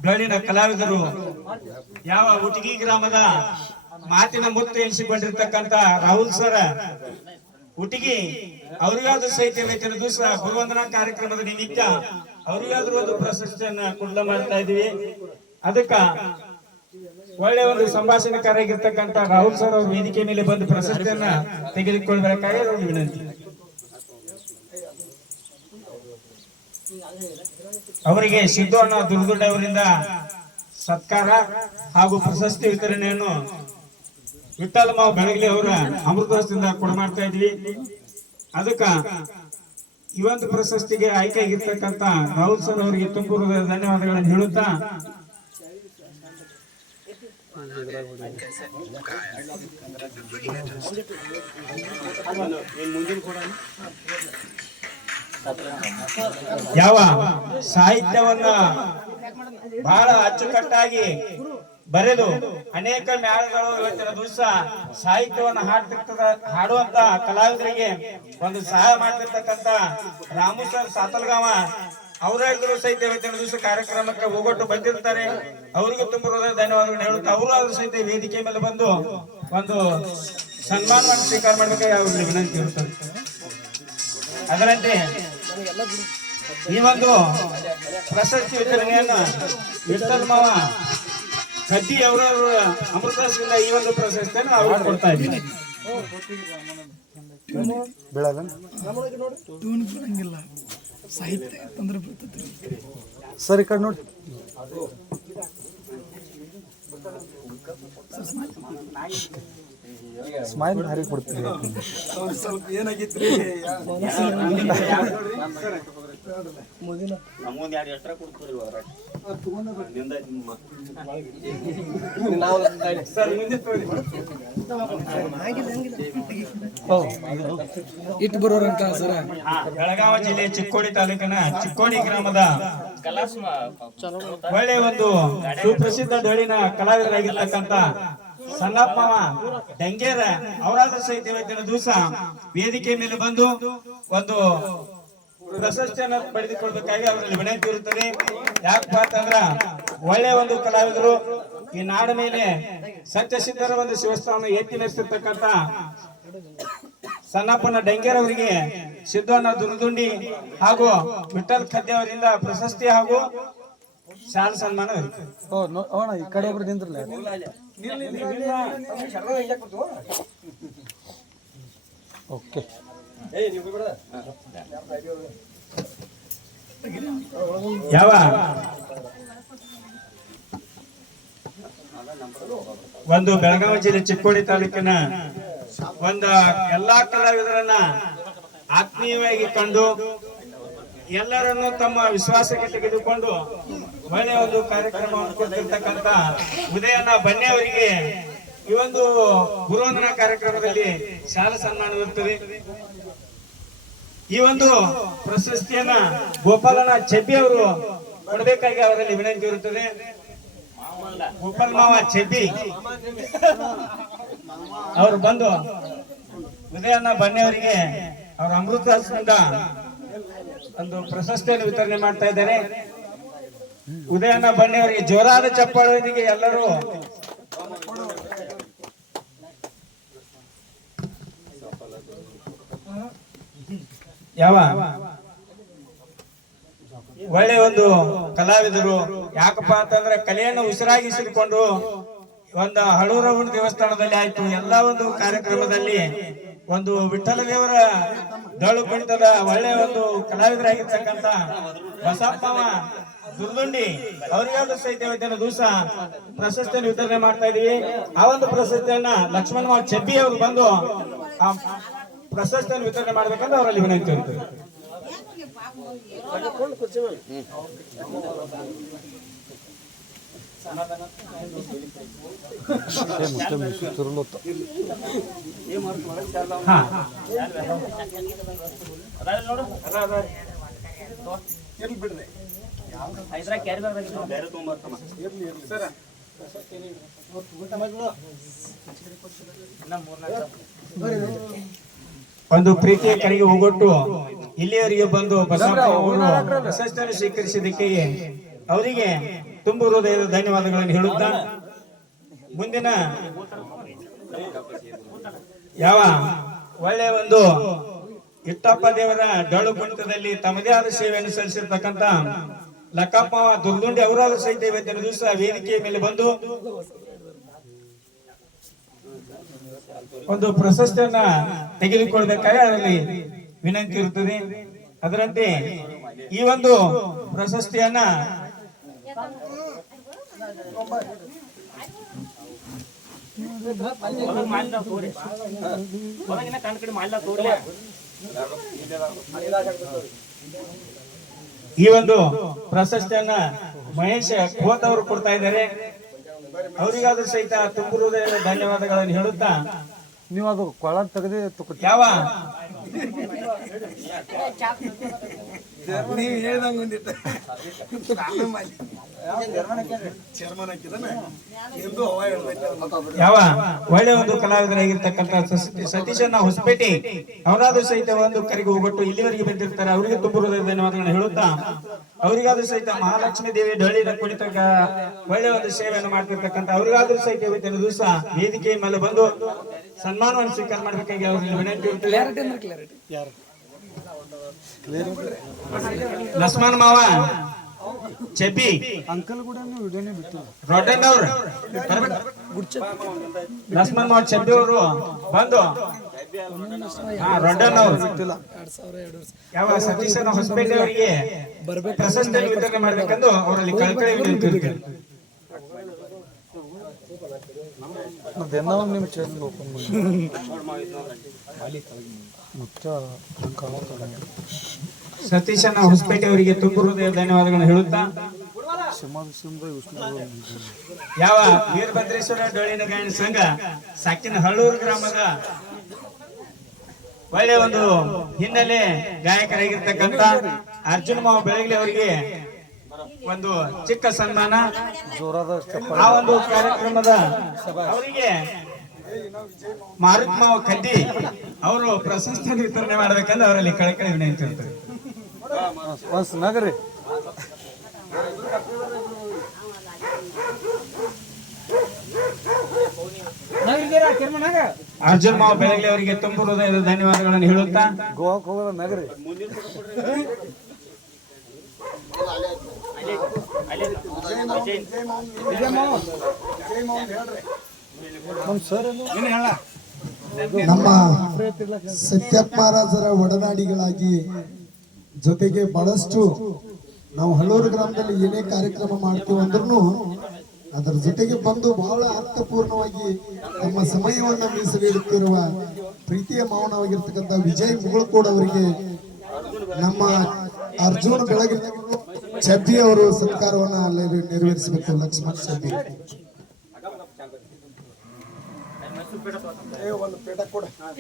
ಬೆಳ್ಳಿನ ಕಲಾವಿದರು ಯಾವ ಉಟಗಿ ಗ್ರಾಮದ ಮಾತಿನ ಮುತ್ತು ಎನಿಸಿಕೊಂಡಿರ್ತಕ್ಕಂತ ರಾಹುಲ್ ಸರ್ ಉಟಗಿ ಅವರಿಗಾದ್ರೂ ಸಹಿತ ಇವತ್ತಿನ ದಿವಸ ಗುರುವಂದನಾ ಕಾರ್ಯಕ್ರಮದ ನಿಮಿತ್ತ ಅವರಿಗಾದ್ರೂ ಒಂದು ಪ್ರಶಸ್ತಿಯನ್ನ ಕುಡ್ಲ ಮಾಡ್ತಾ ಇದೀವಿ. ಅದಕ್ಕ ಒಳ್ಳೆ ಒಂದು ಸಂಭಾಷಣೆಕಾರಾಗಿರ್ತಕ್ಕಂತ ರಾಹುಲ್ ಸರ್ ಅವರು ವೇದಿಕೆ ಮೇಲೆ ಬಂದು ಪ್ರಶಸ್ತಿಯನ್ನ ತೆಗೆದುಕೊಳ್ಬೇಕಾಗಿ ಒಂದು ವಿನಂತಿ. ಅವರಿಗೆ ಸಿದ್ದಣ್ಣ ದುರ್ದುಂಡ ಅವರಿಂದ ಸತ್ಕಾರ ಹಾಗೂ ಪ್ರಶಸ್ತಿ ವಿತರಣೆಯನ್ನು ವಿಠ್ಠಲ ಮಾವ ಬೆಳಗಲಿ ಅವರ ಅಮೃತಹಸ್ತದಿಂದ ಕೊಡಮಾಡ್ತಾ ಇದ್ವಿ. ಅದಕ್ಕ ಈ ಒಂದು ಪ್ರಶಸ್ತಿಗೆ ಆಯ್ಕೆ ಆಗಿರ್ತಕ್ಕಂತ ರಾಹುಲ್ ಸರ್ ಅವರಿಗೆ ತುಂಬ ಧನ್ಯವಾದಗಳನ್ನು ಹೇಳುತ್ತಾ ಯಾವ ಸಾಹಿತ್ಯವನ್ನ ಬಹಳ ಅಚ್ಚುಕಟ್ಟಾಗಿ ಬರೆದು ಅನೇಕ ಮ್ಯಾಳಗಳು ಇವತ್ತಿನ ದಿವಸ ಸಾಹಿತ್ಯವನ್ನ ಹಾಡುವಂತ ಕಲಾವಿದರಿಗೆ ಒಂದು ಸಹಾಯ ಮಾಡ್ತಿರ್ತಕ್ಕಂತ ರಾಮು ಸರ್ ಸಾತಲ್ಗಾವ ಅವರಾದ್ರೂ ಸಹಿತ ಇವತ್ತಿನ ದಿವಸ ಕಾರ್ಯಕ್ರಮಕ್ಕೆ ಹೋಗೊಟ್ಟು ಬಂದಿರ್ತಾರೆ. ಅವರಿಗೂ ತುಂಬ ಧನ್ಯವಾದಗಳು ಹೇಳುತ್ತಾ ಅವರು ಆದ್ರೂ ಸಹಿತ ವೇದಿಕೆ ಮೇಲೆ ಬಂದು ಒಂದು ಸನ್ಮಾನವನ್ನು ಸ್ವೀಕಾರ ಮಾಡಬೇಕಾಗಿ ಅವ್ರಿಗೆ ವಿನಂತಿ ಇರುತ್ತದೆ. ಅದರಂತೆ ಈ ಒಂದು ಪ್ರಶಸ್ತಿ ವಿತರಣೆಯನ್ನು ವಿಠ್ಠಲ ಮಾವ ಕಡ್ಡಿ ಅವರ ಅಮೃತದಿಂದ ಈ ಒಂದು ಪ್ರಶಸ್ತಿಯನ್ನು ಅವರು ಕೊಡ್ತಾ ಇದ್ದೀನಿ. ಸಾಹಿತ್ಯ ತೊಂದರೆ ಬರ್ತೈತಿ ಸರ್ ಈ ಕಡೆ ನೋಡಿ. ಸ್ಮೈಲ್ ಹರಿ ಕೊಡ್ತೀವಿ. ಸ್ವಲ್ಪ ಏನಾಗಿತ್ರಿ ನಮ್ಮೊಂದು 2 ಎಕ್ಸ್ಟ್ರಾ ಕೊಡ್ತೀರಿ ಇಟ್ಟು ಬರೋರಂತ ಸರ. ಬೆಳಗಾವಿ ಜಿಲ್ಲೆ ಚಿಕ್ಕೋಡಿ ತಾಲೂಕಿನ ಚಿಕ್ಕೋಡಿ ಗ್ರಾಮದ ಒಳ್ಳೆ ಒಂದು ಸುಪ್ರಸಿದ್ಧ ಡೊಳ್ಳಿನ ಕಲಾವಿದರಾಗಿರ್ತಕ್ಕಂತ ಸಣ್ಣಪ್ಪ ಡೆಂಗೇರ ಅವರಾದ ಸಹಿತ ಇವತ್ತಿನ ದಿವಸ ವೇದಿಕೆ ಮೇಲೆ ಬಂದು ಒಂದು ಪ್ರಶಸ್ತಿಯನ್ನು ಪಡೆದುಕೊಳ್ಬೇಕಾಗಿ ಅವರಲ್ಲಿ ವಿನಂತಿ ಇರುತ್ತದೆ. ಯಾಕಪ್ಪ ಅಂತಂದ್ರ ಒಳ್ಳೆ ಒಂದು ಕಲಾವಿದರು ಈ ನಾಡ ಮೇಲೆ ಸತ್ಯಸಿದ್ಧರ ಒಂದು ಶಿವಸ್ಥಾನ ಎತ್ತಿ ನಡೆಸಿರ್ತಕ್ಕಂತ ಸಣ್ಣಪ್ಪನ ಡೆಂಗೇರ್ ಅವರಿಗೆ ಸಿದ್ದಣ್ಣ ದುರ್ದುಂಡಿ ಹಾಗೂ ವಿಠ್ಠಲ್ ಖದ್ದೆ ಅವರಿಂದ ಪ್ರಶಸ್ತಿ ಹಾಗೂ ಶಾಲ್ ಸನ್ಮಾನ ಇರುತ್ತೆ. ಈ ಕಡೆ ಒಬ್ರು ನಿಂದ್ರಲ್ಲ. ಓಕೆ ಯಾವ ಒಂದು ಬೆಳಗಾವಿ ಜಿಲ್ಲೆ ಚಿಕ್ಕೋಡಿ ತಾಲೂಕಿನ ಒಂದು ಎಲ್ಲಾ ಕಲಾವಿದರನ್ನ ಆತ್ಮೀಯವಾಗಿ ಕಂಡು ಎಲ್ಲರನ್ನು ತಮ್ಮ ವಿಶ್ವಾಸಕ್ಕೆ ತೆಗೆದುಕೊಂಡು ಒಳ್ಳೆಯ ಒಂದು ಕಾರ್ಯಕ್ರಮವನ್ನು ಕೊಟ್ಟಿರ್ತಕ್ಕಂತ ಉದಯನ ಬನ್ನಿ ಅವರಿಗೆ ಈ ಒಂದು ಗುರುವಂದನಾ ಕಾರ್ಯಕ್ರಮದಲ್ಲಿ ಶಾಲಾ ಸನ್ಮಾನವಿರುತ್ತದೆ. ಈ ಒಂದು ಪ್ರಶಸ್ತಿಯನ್ನ ಗೋಪಾಲನ ಚೆಬ್ಬಿ ಅವರು ಕೊಡಬೇಕಾಗಿ ಅವರಲ್ಲಿ ವಿನಂತಿ ಇರುತ್ತದೆ. ಗೋಪಾಲ್ ಮಾವ ಚೆಬ್ಬಿ ಅವರು ಬಂದು ಉದಯನ ಬನ್ನಿ ಅವರಿಗೆ ಅವರ ಅಮೃತ ಹಸ್ತದಿಂದ ಒಂದು ಪ್ರಶಸ್ತಿಯನ್ನು ವಿತರಣೆ ಮಾಡ್ತಾ ಇದ್ದಾರೆ. ಉದಯನ ಬನ್ನಿ ಅವರಿಗೆ ಜೋರಾದ ಚಪ್ಪಾಳೊಂದಿಗೆ ಎಲ್ಲರೂ ಯಾವ ಒಳ್ಳೆ ಒಂದು ಕಲಾವಿದರು. ಯಾಕಪ್ಪ ಅಂತಂದ್ರೆ ಕಲೆಯನ್ನು ಉಸಿರಾಗಿಸಿಕೊಂಡು ಒಂದು ಹಳೂರವನ ದೇವಸ್ಥಾನದಲ್ಲಿ ಆಯ್ತು, ಎಲ್ಲಾ ಒಂದು ಕಾರ್ಯಕ್ರಮದಲ್ಲಿ ಒಂದು ವಿಠ್ಠಲ ದೇವರ ಡೊಳ್ಳು ಕುಣಿತದ ಒಳ್ಳೆ ಒಂದು ಕಲಾವಿದರಾಗಿರ್ತಕ್ಕಂತ ಬಸಪ್ಪವ ದುರ್ದುಂಡಿ ಅವರಿಗಾದ್ರೂ ಸಹಿತ ಇವತ್ತಿನ ದಿವಸ ಪ್ರಶಸ್ತಿಯನ್ನು ವಿತರಣೆ ಮಾಡ್ತಾ ಇದೀವಿ. ಆ ಒಂದು ಪ್ರಶಸ್ತಿಯನ್ನ ಲಕ್ಷ್ಮಣ ಮಾವ ಚೆಬ್ಬಿ ಅವರು ಬಂದು ಆ ಪ್ರಶಸ್ತಿಯನ್ನು ವಿತರಣೆ ಮಾಡ್ಬೇಕಂತ ಅವರಲ್ಲಿ ವಿನಂತಿ ಇರ್ತದೆ. ಹಾ ಒಂದು ಪ್ರೀತಿಯ ಕರೆಗೆ ಹೋಗೊಟ್ಟು ಇಲ್ಲಿಯವರೆಗೆ ಬಂದು ಬಸವಣ್ಣ ಪ್ರಶಸ್ತಿಯನ್ನು ಸ್ವೀಕರಿಸಿದ್ದಕ್ಕೆ ಅವರಿಗೆ ತುಂಬು ಹೃದಯದ ಧನ್ಯವಾದಗಳನ್ನು ಹೇಳುತ್ತಾ ಮುಂದಿನ ಯಾವ ಒಳ್ಳೆಯ ಒಂದು ಇಟ್ಟಪ್ಪ ದೇವರ ಡೊಳ್ಳು ಕುಣಿತದಲ್ಲಿ ತಮ್ಮದೇ ಆದ ಸೇವೆಯನ್ನು ಸಲ್ಲಿಸಿರ್ತಕ್ಕಂಥ ಲಕ್ಕಪ್ಪ ದುರ್ದುಂಡಿ ಅವರಾದ ಸಹಿತ ಇವತ್ತಿನ ದಿವಸ ವೇದಿಕೆಯ ಮೇಲೆ ಬಂದು ಒಂದು ಪ್ರಶಸ್ತಿಯನ್ನ ತೆಗೆದುಕೊಳ್ಬೇಕಾದ್ರೆ ಅದರಲ್ಲಿ ವಿನಂತಿ ಇರುತ್ತದೆ. ಅದರಂತೆ ಈ ಒಂದು ಪ್ರಶಸ್ತಿಯನ್ನ ಈ ಒಂದು ಪ್ರಶಸ್ತಿಯನ್ನ ಮಹೇಶ್ ಖೋತ್ ಅವರು ಕೊಡ್ತಾ ಇದ್ದಾರೆ. ಅವರಿಗಾದ್ರೂ ಸಹಿತ ತುಂಬು ಹೃದಯದ ಧನ್ಯವಾದಗಳನ್ನು ಹೇಳುತ್ತಾ ನೀವು ಅದು ಕೊಳ ತೆಗೆದೇ ಯಾವ ನೀವು ಹೇಳ್ದಂಗ ಯಾವ ಒಳ್ಳೆ ಒಂದು ಕಲಾವಿದರಾಗಿರ್ತಕ್ಕಂಥ ಸತೀಶಣ್ಣ ಹೊಸಪೇಟೆ ಅವರಾದ್ರೂ ಸಹಿತ ಒಂದು ಕರೆಗೆ ಹೋಗೊಟ್ಟು ಇಲ್ಲಿವರೆಗೆ ಬಂದಿರ್ತಾರೆ. ಅವರಿಗೆ ತುಂಬ ಹೃದಯದ ಧನ್ಯವಾದಗಳನ್ನು ಹೇಳುತ್ತಾ ಅವರಿಗಾದ್ರೂ ಸಹಿತ ಮಹಾಲಕ್ಷ್ಮೀ ದೇವಿ ಡೊಳ್ಳಿನ ಕುಣಿತ ಒಳ್ಳೆ ಒಂದು ಸೇವೆಯನ್ನು ಮಾಡ್ತಿರ್ತಕ್ಕಂಥ ಅವರಿಗಾದ್ರೂ ಸಹಿತ ಇವತ್ತಿನ ದಿವಸ ವೇದಿಕೆಯ ಮೇಲೆ ಬಂದು ಸನ್ಮಾನವನ್ನು ಸ್ವೀಕಾರ ಮಾಡಬೇಕಾಗಿ ಅವರಲ್ಲಿ ವಿನಂತಿ ಇರುತ್ತದೆ. ಲಕ್ಷ್ಮಣ ಮಾವ ಚೆಬ್ಬಿ ಅಂಕಲ್ ಕೂಡ ವಿಡಿಯೋನೇ ಬಿಟ್ಟು ರೊಡ್ಡನ್ ಅವರು ಲಕ್ಷ್ಮಣ ಮಾವ ಚೆಬ್ಬಿ ಅವರು ಬಂದು ರೊಡ್ಡನ್ ಅವರು ಯಾವ ಸತೀಶನ ಹೊಸಪೇಟೆ ಅವರಿಗೆ ಪ್ರಶಸ್ತಿ ವಿತರಣೆ ಮಾಡಬೇಕೆಂದು ಅವರಲ್ಲಿ ಕಳಕಳಿ ವಿನಂತಿ ಇರುತ್ತದೆ. ಅದೇನೋ ನಿಮ್ಮ ಚಾನಲ್ ಓಪನ್ ಮಾಡಿ ಮುಚ್ಚ ಸತೀಶನ ಹೊಸಪೇಟೆ ಅವರಿಗೆ ತುಂಬ ಹೃದಯ ಧನ್ಯವಾದಗಳನ್ನು ಹೇಳುತ್ತಾ ಯಾವ ವೀರಭದ್ರೇಶ್ವರ ಡೊಳ್ಳಿನ ಗಾಯನ ಸಂಘ ಸಾಕಿನ ಹಳ್ಳೂರು ಗ್ರಾಮದ ಒಳ್ಳೆ ಒಂದು ಹಿನ್ನೆಲೆ ಗಾಯಕರಾಗಿರ್ತಕ್ಕಂಥ ಅರ್ಜುನ್ ಮಾವ ಬೆಳಗಲಿ ಅವರಿಗೆ ಒಂದು ಚಿಕ್ಕ ಸನ್ಮಾನ. ಆ ಒಂದು ಕಾರ್ಯಕ್ರಮದ ಅವರಿಗೆ ಮಾರುತ್ ಮಾವ ಕದ್ದಿ ಅವರು ಪ್ರಶಸ್ತಿ ವಿತರಣೆ ಮಾಡಬೇಕಂದ್ರೆ ಅವರಲ್ಲಿ ಕಳಕಳಿ ವಿನಂತಿ ಇರ್ತದೆ. ನಗರಿ ಅರ್ಜುನ್ ಮಾವ ಬೆಳಗಲಿ ಅವರಿಗೆ ತುಂಬ ಹೃದಯದ ಧನ್ಯವಾದಗಳನ್ನು ಹೇಳುತ್ತಾ ಗೋವಾಕ್ ಹೋಗೋದ ನಗರಿ ನಮ್ಮ ಸತ್ಯಪ್ಪ ಮಹಾರಾಜರ ಒಡನಾಡಿಗಳಾಗಿ ಜೊತೆಗೆ ಬಹಳಷ್ಟು ನಾವು ಹಳ್ಳೂರು ಗ್ರಾಮದಲ್ಲಿ ಏನೇ ಕಾರ್ಯಕ್ರಮ ಮಾಡ್ತೀವಿ ಅಂದ್ರೂ ಅದರ ಜೊತೆಗೆ ಬಂದು ಬಹಳ ಅರ್ಥಪೂರ್ಣವಾಗಿ ತಮ್ಮ ಸಮಯವನ್ನ ಮೀಸಲಿಡುತ್ತಿರುವ ಪ್ರೀತಿಯ ಮೌನವಾಗಿರ್ತಕ್ಕಂಥ ವಿಜಯ್ ಮುಗುಳ್ಕೋಡ್ ಅವರಿಗೆ ನಮ್ಮ ಅರ್ಜುನ್ ಬೆಳಗ್ಗೆ ಚೆಬ್ಬಿ ಅವರು ಸತ್ಕಾರವನ್ನ ನೆರವೇರಿಸಬೇಕು. ಲಕ್ಷ್ಮಣ್ ಚೆಬ್ಬಿ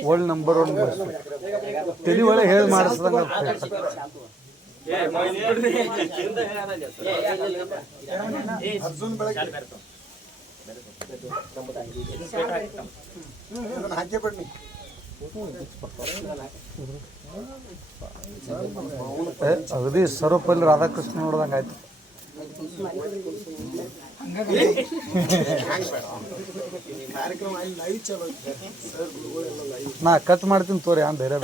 ವರ್ಲ್ಡ್ ನಂಬರ್ 1 ತಲೆ ಒಳಗೆ ಹೇಳಿ ಮಾಡಿಸ್ದಂಗ ಅರ್ಜುನ್ ಬೆಳಗ್ಗೆ ಹಾಕಿ ಬನ್ನಿ ಅಗದಿ ಸರ್ವಪಲ್ಲಿ ರಾಧಾಕೃಷ್ಣ ನೋಡ್ದಂಗ ಆಯ್ತು. ನಾ ಕಟ್ ಮಾಡ್ತೀನಿ ತೋರಿ ಆ ಧೈರ್ಯ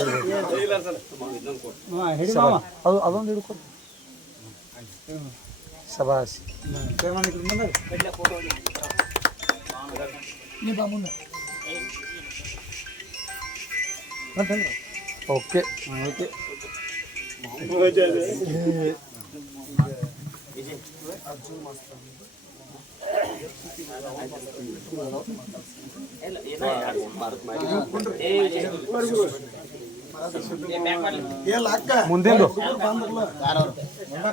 ಅದು ಅದೊಂದು ಹಿಡ್ಕೊ ಶಬಾಷ್. ಓಕೆ ಮುಂದಿಂದು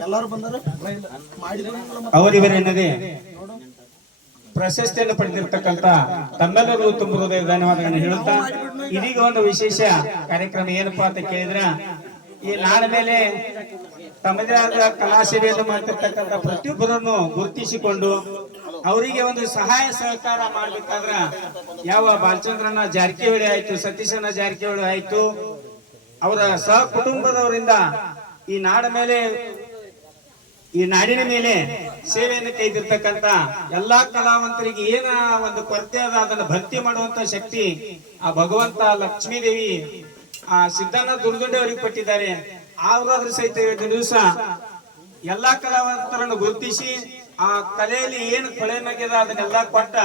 ಎಲ್ಲಾರು ಬಂದಾರ ಅವರಿವರೆನ್ನದೇ ಪ್ರಶಸ್ತಿಯನ್ನು ಪಡೆದಿರ್ತಕ್ಕಂಥ ತಮ್ಮೆಲ್ಲರಿಗೂ ತುಂಬ ಹೃದಯ ಧನ್ಯವಾದಗಳನ್ನು ಹೇಳುತ್ತಾ ಇದೀಗ ಒಂದು ವಿಶೇಷ ಕಾರ್ಯಕ್ರಮ ಏನಪ್ಪಾ ಅಂತ ಕೇಳಿದ್ರ ಈ ನಾಡ ಮೇಲೆ ತಮ್ಮದೇ ಆದ ಕಲಾ ಸೇವೆಯನ್ನು ಮಾಡ್ತಿರ್ತಕ್ಕಂಥ ಪ್ರತಿಯೊಬ್ಬರನ್ನು ಗುರುತಿಸಿಕೊಂಡು ಅವರಿಗೆ ಒಂದು ಸಹಾಯ ಸಹಕಾರ ಮಾಡ್ಬೇಕಾದ್ರ ಯಾವ ಬಾಲಚಂದ್ರನ ಜಾರಕಿಹೊಳಿ ಆಯ್ತು, ಸತೀಶನ ಜಾರಕಿಹೊಳಿ ಆಯ್ತು, ಅವರ ಸಹ ಕುಟುಂಬದವರಿಂದ ಈ ನಾಡಿನ ಮೇಲೆ ಸೇವೆಯನ್ನು ಕೈದಿರ್ತಕ್ಕಂಥ ಎಲ್ಲಾ ಕಲಾವಂತರಿಗೆ ಏನ ಒಂದು ಕೊರತೆ ಅದ ಅದನ್ನ ಭರ್ತಿ ಮಾಡುವಂತ ಶಕ್ತಿ ಆ ಭಗವಂತ ಲಕ್ಷ್ಮೀದೇವಿ ಆ ಸಿದ್ದಣ್ಣ ದುರ್ದುಂಡೆ ಅವರಿಗೆ ಕೊಟ್ಟಿದ್ದಾರೆ. ಆದ್ರೂ ಸಹಿತ ಇವತ್ತಿನ ದಿವಸ ಎಲ್ಲಾ ಕಲಾವಂತರನ್ನು ಗುರುತಿಸಿ ಆ ಕಲೆಯಲ್ಲಿ ಏನು ಕೊಳೆನಾಗ್ಯದ ಅದನ್ನೆಲ್ಲಾ ಕೊಟ್ಟ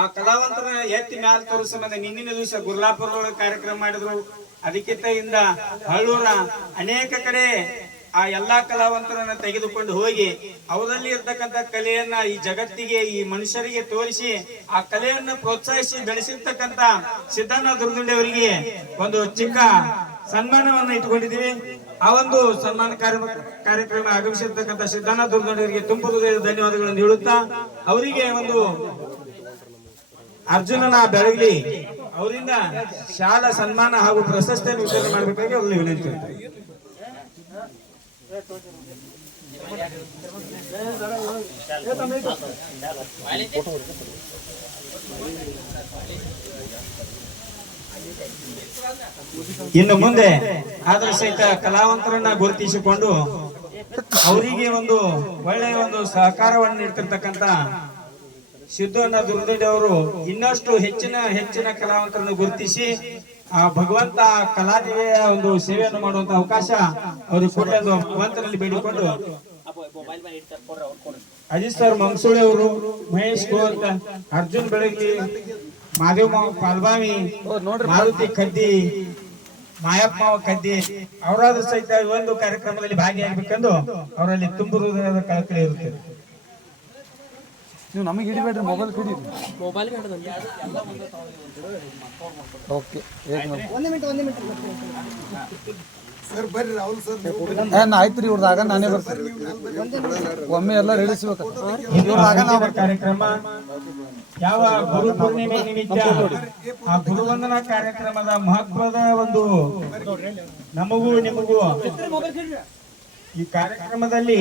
ಆ ಕಲಾವಂತರನ್ನ ಎತ್ತಿ ಮ್ಯಾಲ ತೋರಿಸ ನಿನ್ನಿನ ದಿವಸ ಗುರ್ಲಾಪುರ ಕಾರ್ಯಕ್ರಮ ಮಾಡಿದ್ರು. ಅದಕ್ಕಿಂತ ಇಂದ ಹಳ್ಳೂರ ಅನೇಕ ಕಡೆ ಆ ಎಲ್ಲಾ ಕಲಾವಂತರನ್ನ ತೆಗೆದುಕೊಂಡು ಹೋಗಿ ಅವರಲ್ಲಿ ಇರ್ತಕ್ಕಂಥ ಕಲೆಯನ್ನ ಈ ಜಗತ್ತಿಗೆ, ಈ ಮನುಷ್ಯರಿಗೆ ತೋರಿಸಿ ಆ ಕಲೆಯನ್ನ ಪ್ರೋತ್ಸಾಹಿಸಿ ಬೆಳೆಸಿರ್ತಕ್ಕಂಥ ಸಿದ್ದಣ್ಣ ದುರ್ದುಂಡೆ ಅವರಿಗೆ ಒಂದು ಚಿಕ್ಕ ಸನ್ಮಾನವನ್ನ ಇಟ್ಕೊಂಡಿದ್ದೀವಿ. ಆ ಒಂದು ಸನ್ಮಾನ ಕಾರ್ಯಕ್ರಮ ಆಗಮಿಸಿರ್ತಕ್ಕಂಥ ಸಿದ್ದಣ್ಣ ದುರ್ದುಂಡೆ ಅವರಿಗೆ ತುಂಬ ಹೃದಯದ ಧನ್ಯವಾದಗಳನ್ನು ನೀಡುತ್ತಾ ಅವರಿಗೆ ಒಂದು ಅರ್ಜುನನ ಬೆಳಗಲಿ ಅವರಿಂದ ಶಾಲಾ ಸನ್ಮಾನ ಹಾಗೂ ಪ್ರಶಸ್ತಿಯನ್ನು ವಿತರಣೆ ಮಾಡಬೇಕಾಗಿ ಅವರಲ್ಲಿ ವಿನಂತಿ. ಇನ್ನು ಮುಂದೆ ಆದ್ರೆ ಸಹಿತ ಕಲಾವಂತರನ್ನ ಗುರುತಿಸಿಕೊಂಡು ಅವರಿಗೆ ಒಂದು ಒಳ್ಳೆಯ ಒಂದು ಸಹಕಾರವನ್ನು ನೀಡ್ತಿರ್ತಕ್ಕಂಥ ಸಿದ್ದಣ್ಣ ದುರ್ದುಂಡೆ ಅವರು ಇನ್ನಷ್ಟು ಹೆಚ್ಚಿನ ಕಲಾವಂತರನ್ನು ಗುರುತಿಸಿ ಆ ಭಗವಂತ ಕಲಾದೇವಿಯ ಒಂದು ಸೇವೆಯನ್ನು ಮಾಡುವಂತ ಅವಕಾಶ ಅವರು ಕೊಡಲಿ ಎಂದು ಭಗವಂತನಲ್ಲಿ ಬೇಡಿಕೊಂಡು ಅಜಿತ್ ಸರ್ ಮಂಗಸೂಳಿ ಅವರು, ಮಹೇಶ್ ಗೋರ್ಕ, ಅರ್ಜುನ್ ಬೆಳಗ್ಲಿ, ಮಾದೇವ್ ಮಾವ ಪಾಲ್ಬಾವಿ, ಮಾರುತಿ ಕದ್ದಿ, ಮಾಯಪ್ಪ ಮಾವ ಕದ್ದಿ ಅವರಾದ್ರೂ ಸಹಿತ ಈ ಒಂದು ಕಾರ್ಯಕ್ರಮದಲ್ಲಿ ಭಾಗಿಯಾಗಬೇಕೆಂದು ಅವರಲ್ಲಿ ತುಂಬ ಹೃದಯದ ಕಳಕಳಿ ಇರುತ್ತೆ. ನೀವು ನಮಗೆ ಹಿಡಿಬೇಡ್ರಿ, ಮೊಬೈಲ್ ಹಿಡಿರಿ. ಓಕೆ, ಸರ್ ಬರ್ರಿ ರಾಹುಲ್ ಸರ್. ಆಯ್ತು ರೀ, ಇವ್ರದಾಗ ನಾನೇ ಬರ್ತೀನಿ. ಒಮ್ಮೆ ಎಲ್ಲ ರಿಳಿಸ್ಬೇಕು. ಕಾರ್ಯಕ್ರಮ ಯಾವ ಗುರು ಪೂರ್ಣಿಮೆ ನಿಮಿತ್ತ ಆ ಗುರುವಂದನಾ ಕಾರ್ಯಕ್ರಮದ ಮಹತ್ವದ ಒಂದು ನಮಗೂ ನಿಮಗೂ ಈ ಕಾರ್ಯಕ್ರಮದಲ್ಲಿ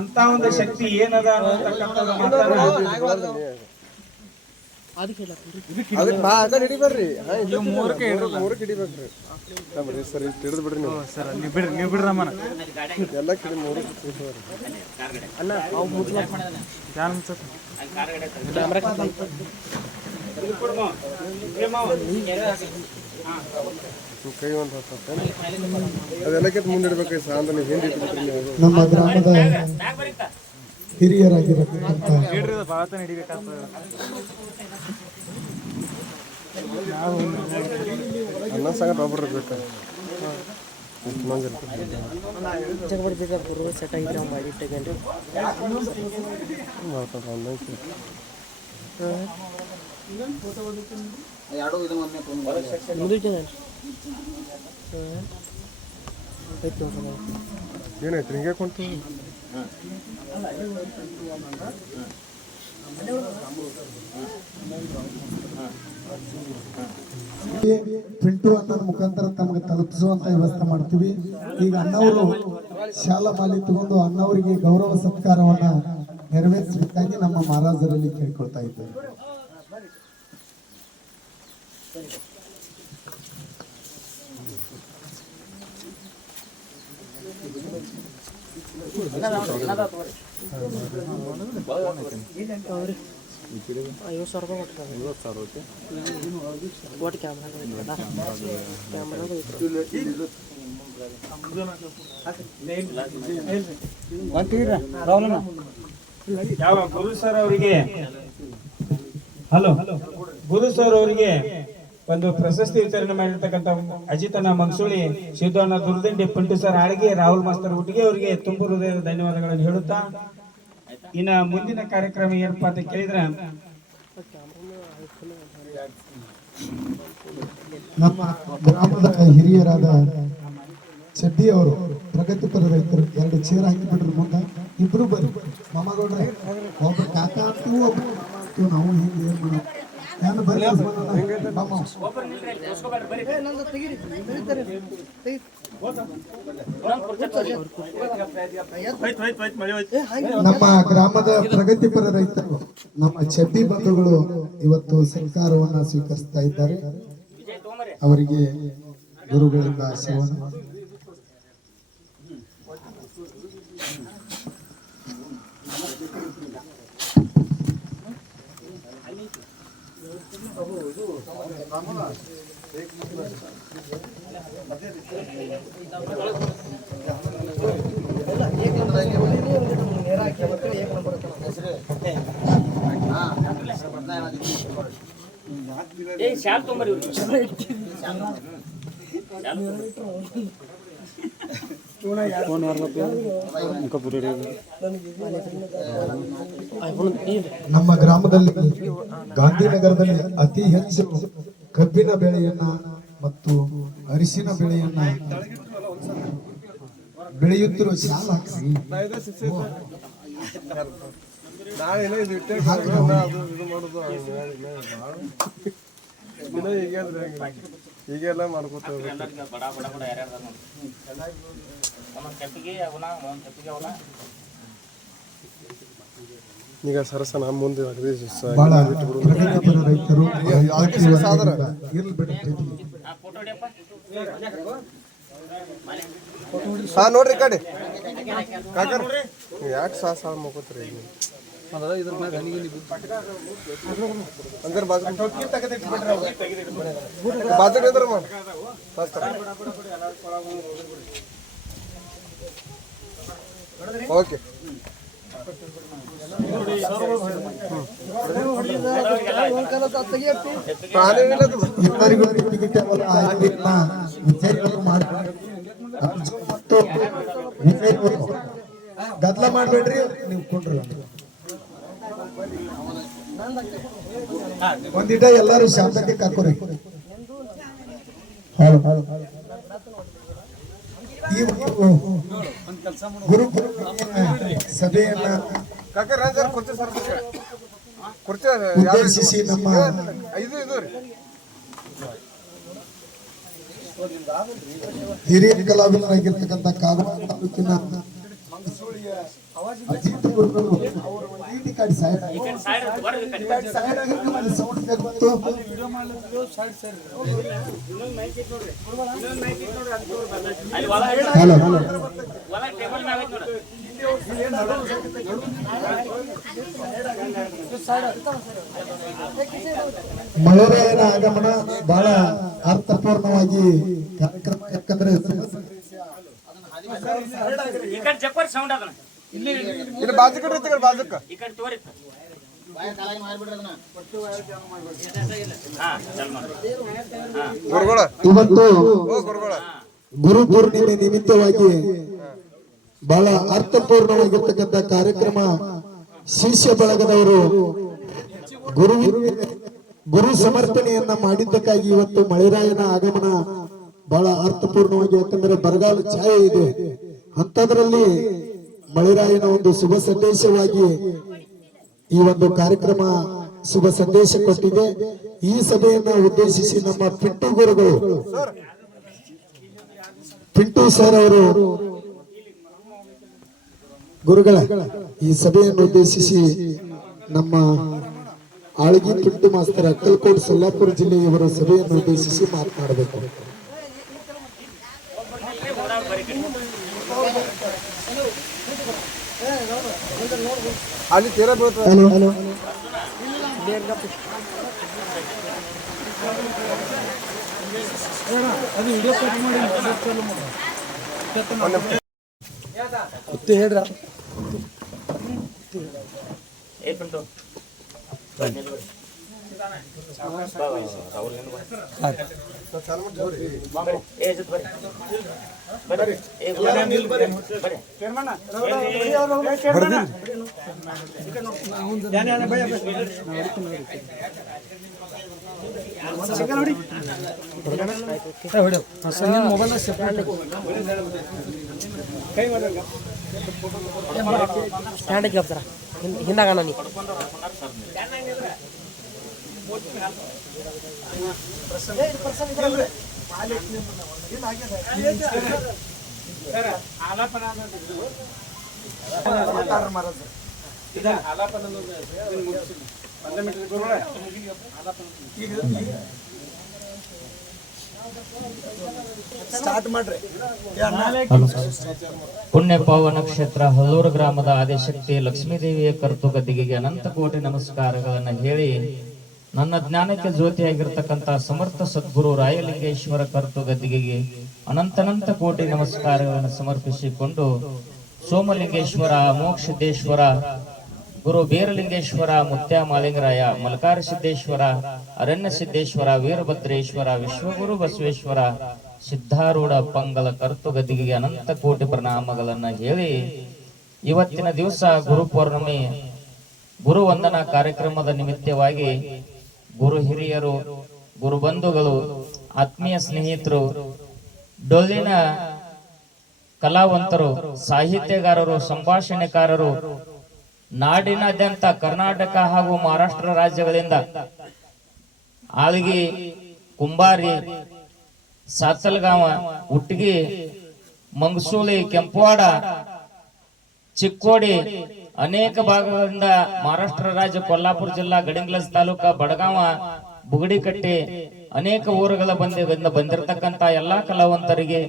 ಅಂತ ಒಂದು ಶಕ್ತಿ ಏನದ ಅನ್ನತಕ್ಕಂಥದ್ದು ನಮ್ಮ ಗ್ರಾಮದ ಹಿರಿಯರಾಗಿರತಕ್ಕಂಥ ಏನಾಯ್ತು ಹಿಂಗೆ ಕೊಂತು ಪಿಂಟು ಅನ್ನೋದ್ರ ಮುಖಾಂತರ ತಮಗೆ ತಲುಪಿಸುವಂತ ವ್ಯವಸ್ಥೆ ಮಾಡ್ತೀವಿ. ಈಗ ಅಣ್ಣವರು ಶಾಲಾ ಮಾಲಿ ತಗೊಂಡು ಅಣ್ಣವರಿಗೆ ಗೌರವ ಸತ್ಕಾರವನ್ನ ನೆರವೇರಿಸಬೇಕಾಗಿ ನಮ್ಮ ಮಹಾರಾಜರಲ್ಲಿ ಕೇಳ್ಕೊಳ್ತಾ ಇದ್ದೇವೆ. ಯಾವ ಗುರು ಸರ್ ಅವರಿಗೆ ಗುರು ಸರ್ ಅವರಿಗೆ ಒಂದು ಪ್ರಶಸ್ತಿ ವಿತರಣೆ ಮಾಡಿರ್ತಕ್ಕಂಥ ಅಜಿತನ ಮಂಗಸೂಳಿ, ಸಿದ್ದಣ್ಣ ದುರ್ದಂಡಿ, ಪಿಂಟು ಸರ್ ಆಳ್ಗೆ, ರಾಹುಲ್ ಮಾಸ್ತರ್ ಹುಟ್ಟಿಗೆ ಅವರಿಗೆ ತುಂಬ ಹೃದಯದ ಧನ್ಯವಾದಗಳನ್ನು ಹೇಳುತ್ತಾ, ಇನ್ನ ಮುಂದಿನ ಕಾರ್ಯಕ್ರಮ ಏನಪ್ಪಾ ಅಂತ ಕೇಳಿದ್ರೆ ನಮ್ಮ ಗ್ರಾಮದ ಹಿರಿಯರಾದ ಚಡ್ಡಿ ಅವರು ಪ್ರಗತಿಪರ ರೈತರು 2 ಚೇರ್ ಹಾಕಿಬಿಟ್ರು ಮುಂದೆ. ಇಬ್ರು ಬರ್ರಿ ಮಾಮಗೌಡ್ರೆ, ಒಬ್ಬ ಕಾಕ ಅಂತೂ ಒಬ್ಬ ಅಂತೂ ನಾವು ಹಿಂಗೆ ಏನ್ ಮಾಡೋದು ನಾನು ಬರ್ರಿ ಮಾಮ. ನಮ್ಮ ಗ್ರಾಮದ ಪ್ರಗತಿಪರ ರೈತರು ನಮ್ಮ ಚಡ್ಡಿ ಬಂಧುಗಳು ಇವತ್ತು ಸರ್ಕಾರವನ್ನ ಸ್ವೀಕರಿಸ್ತಾ ಇದ್ದಾರೆ. ಅವರಿಗೆ ಗುರುಗಳಿಂದ ಆಶೀರ್ವಾದ. ಶಾಲ್ ತೊಂಬರಿ ನಮ್ಮ ಗ್ರಾಮದಲ್ಲಿ ಗಾಂಧಿನಗರದಲ್ಲಿ ಅತಿ ಹೆಚ್ಚು ಕಬ್ಬಿನ ಬೆಳೆಯನ್ನ ಮತ್ತು ಅರಿಶಿನ ಬೆಳೆಯನ್ನ ಬೆಳೆಯುತ್ತಿರುವ ಶಾಲ ಹಾಕ್ರಿ. ಈಗೆಲ್ಲ ಮಾಡ್ಕೋತ ಬಡ ಬಡ ಬಡ ಯಾರ್ಯಾರ ಕೆಪ್ಪಿಗೆ ಅವನ ಕೆಪ್ಪಿಗೆ ಅವನ ಈಗ ಸರಸನ ಮುಂದೆ ಬಹಳ ಪ್ರಗತಿಪರ ರೈತರು ಇರ್ಲಿ ಬಿಡಿ. ಫೋಟೋ ಹೊಡಿಯಪ್ಪ. ಹಾ ನೋಡ್ರಿ ಈ ಕಡೆ ಕಾಕರ್ ಯಾಕೆ ಸಾಲ ಮಕ್ಕೋತ್ರಿ ಅಂದ್ರೆ ಬಾಜು ಓಕೆ ಗದ್ದಲ ಮಾಡ್ಬೇಡ್ರಿ, ನೀವು ಕೊಂಡ್ರಿ ಒಂದಿಟ ಎಲ್ಲಾರು ಶಾಂತಕ್ಕೆ ಕಾಕೋರಿ. ಈ ಗುರು ಸಭೆಯನ್ನ ಉದ್ದೇಶಿಸಿ ನಮ್ಮ ಹಿರಿಯ ಕಲಾವಿದರಾಗಿರ್ತಕ್ಕಂಥ ಕಾಗವಾಡ ತಾಲೂಕಿನ ಅಜಿತ್ ಗುರುಗಳು ಅವರು ಈ ಕಡೆ ಸೈಡ್ ಮಳೆರಾಯನ ಆಗಮನ ಬಹಳ ಅರ್ಥಪೂರ್ಣವಾಗಿ ಕಾರ್ಯಕ್ರಮ. ಯಾಕಂದ್ರೆ ಈ ಕಡೆ ಜಪ್ಪರ್ ಸೌಂಡ್ ಅದನ್ನ ಇಲ್ಲಿ ಬಾಜು ಕಡೆ ಇತ್ತು ಬಾಜುಕ ಈ ಕಡೆ ತೋರಿ ಇವತ್ತು ಗುರು ಪೂರ್ಣಿಮೆ ನಿಮಿತ್ತವಾಗಿ ಬಹಳ ಅರ್ಥಪೂರ್ಣವಾಗಿರ್ತಕ್ಕಂಥ ಕಾರ್ಯಕ್ರಮ. ಶಿಷ್ಯ ಬಳಗದವರು ಗುರು ಸಮರ್ಪಣೆಯನ್ನ ಮಾಡಿದ್ದಕ್ಕಾಗಿ ಇವತ್ತು ಮಳೆರಾಯನ ಆಗಮನ ಬಹಳ ಅರ್ಥಪೂರ್ಣವಾಗಿ, ಯಾಕಂದ್ರೆ ಬರಗಾಲ ಛಾಯೆ ಇದೆ ಅಂತದ್ರಲ್ಲಿ ಮಳೆರಾಯನ ಒಂದು ಶುಭ ಸಂದೇಶವಾಗಿ ಈ ಒಂದು ಕಾರ್ಯಕ್ರಮ ಶುಭ ಸಂದೇಶ ಕೊಟ್ಟಿದೆ. ಈ ಸಭೆಯನ್ನ ಉದ್ದೇಶಿಸಿ ನಮ್ಮ ಪಿಂಟು ಗುರುಗಳು, ಪಿಂಟು ಸರ್ ಅವರು ಗುರುಗಳ ಈ ಸಭೆಯನ್ನು ಉದ್ದೇಶಿಸಿ ನಮ್ಮ ಆಳ್ಗಿ ಪಿಂಟು ಮಾಸ್ತರ್ ಅಕ್ಕಲಕೋಟ್ ಸೊಲ್ಲಾಪುರ ಜಿಲ್ಲೆಯವರು ಸಭೆಯನ್ನು ಉದ್ದೇಶಿಸಿ ಮಾತನಾಡಬೇಕು. ಅಲ್ಲಿ ತೀರ ಬೀಳ್ತದೆ. ಹಲೋ ಹಲೋ ಅದು ವಿಡಿಯೋ ಕಟ್ ಮಾಡಿ ಹೇಳ್ರ ಏ ಪಿಂಟು ಮೊಬೈಲ್ ಸೆಪ್ರೇಟ್ ಸ್ಟ್ಯಾಂಡಿಗೆ ಹೋಗ್ತಾರ ಹಿಂದಾಗಣ ನೀ ಸ್ಟಾರ್ಟ್ ಮಾಡ್ರಿ. ಪುಣ್ಯ ಪಾವನ ಕ್ಷೇತ್ರ ಹಲ್ಲೂರು ಗ್ರಾಮದ ಆದಿಶಕ್ತಿ ಲಕ್ಷ್ಮೀದೇವಿಯ ಕರ್ತೃ ಗದ್ದಿಗೆಗೆ ಅನಂತ ಕೋಟಿ ನಮಸ್ಕಾರಗಳನ್ನ ಹೇಳಿ ನನ್ನ ಜ್ಞಾನಕ್ಕೆ ಜ್ಯೋತಿಯಾಗಿರ್ತಕ್ಕಂಥ ಸಮರ್ಥ ಸದ್ಗುರು ರಾಯಲಿಂಗೇಶ್ವರ ಕರ್ತೃ ಗದ್ದಿಗೆಗೆ ಅನಂತನಂತ ಕೋಟಿ ನಮಸ್ಕಾರಗಳನ್ನು ಸಮರ್ಪಿಸಿಕೊಂಡು ಸೋಮಲಿಂಗೇಶ್ವರ ಮೋಕ್ಷಸಿದ್ದೇಶ್ವರ ಗುರು ಬೀರಲಿಂಗೇಶ್ವರ ಮುತ್ಯ ಮಾಲಿಂಗರಾಯ ಮಲಕಾರ ಸಿದ್ದೇಶ್ವರ ಅರಣ್ಯ ಸಿದ್ದೇಶ್ವರ ವೀರಭದ್ರೇಶ್ವರ ವಿಶ್ವಗುರು ಬಸವೇಶ್ವರ ಸಿದ್ಧಾರೂಢ ಪಂಗಲ ಕರ್ತೃ ಗದ್ದಿಗೆಗೆ ಅನಂತ ಕೋಟಿ ಪ್ರಣಾಮಗಳನ್ನ ಹೇಳಿ ಇವತ್ತಿನ ದಿವಸ ಗುರು ಪೌರ್ಣಮಿ ಗುರು ವಂದನಾ ಕಾರ್ಯಕ್ರಮದ ನಿಮಿತ್ತವಾಗಿ ಗುರು ಹಿರಿಯರು ಗುರು ಬಂಧುಗಳು ಆತ್ಮೀಯ ಸ್ನೇಹಿತರು ಡೊಳ್ಳಿನ ಕಲಾವಂತರು ಸಾಹಿತ್ಯಗಾರರು ಸಂಭಾಷಣೆಕಾರರು ನಾಡಿನಾದ್ಯಂತ ಕರ್ನಾಟಕ ಹಾಗೂ ಮಹಾರಾಷ್ಟ್ರ ರಾಜ್ಯಗಳಿಂದ ಆಳ್ಗಿ ಕುಂಬಾರಿ ಸಾತಲ್ಗಾವ ಉಟ್ಗಿ ಮಂಗಸೂಳಿ ಕೆಂಪವಾಡ ಚಿಕ್ಕೋಡಿ ಅನೇಕ ಭಾಗಗಳಿಂದ ಮಹಾರಾಷ್ಟ್ರ ರಾಜ್ಯ ಕೊಲ್ಲಾಪುರ ಜಿಲ್ಲಾ ಗಡಿಂಗ್ಲಸ್ ತಾಲೂಕಾ ಬಡಗಾವ ಬುಗಡಿಕಟ್ಟೆ ಅನೇಕ ಊರುಗಳ ಬಂದಿರತಕ್ಕಂತ ಎಲ್ಲಾ ಕಲಾವಂತರಿಗೆ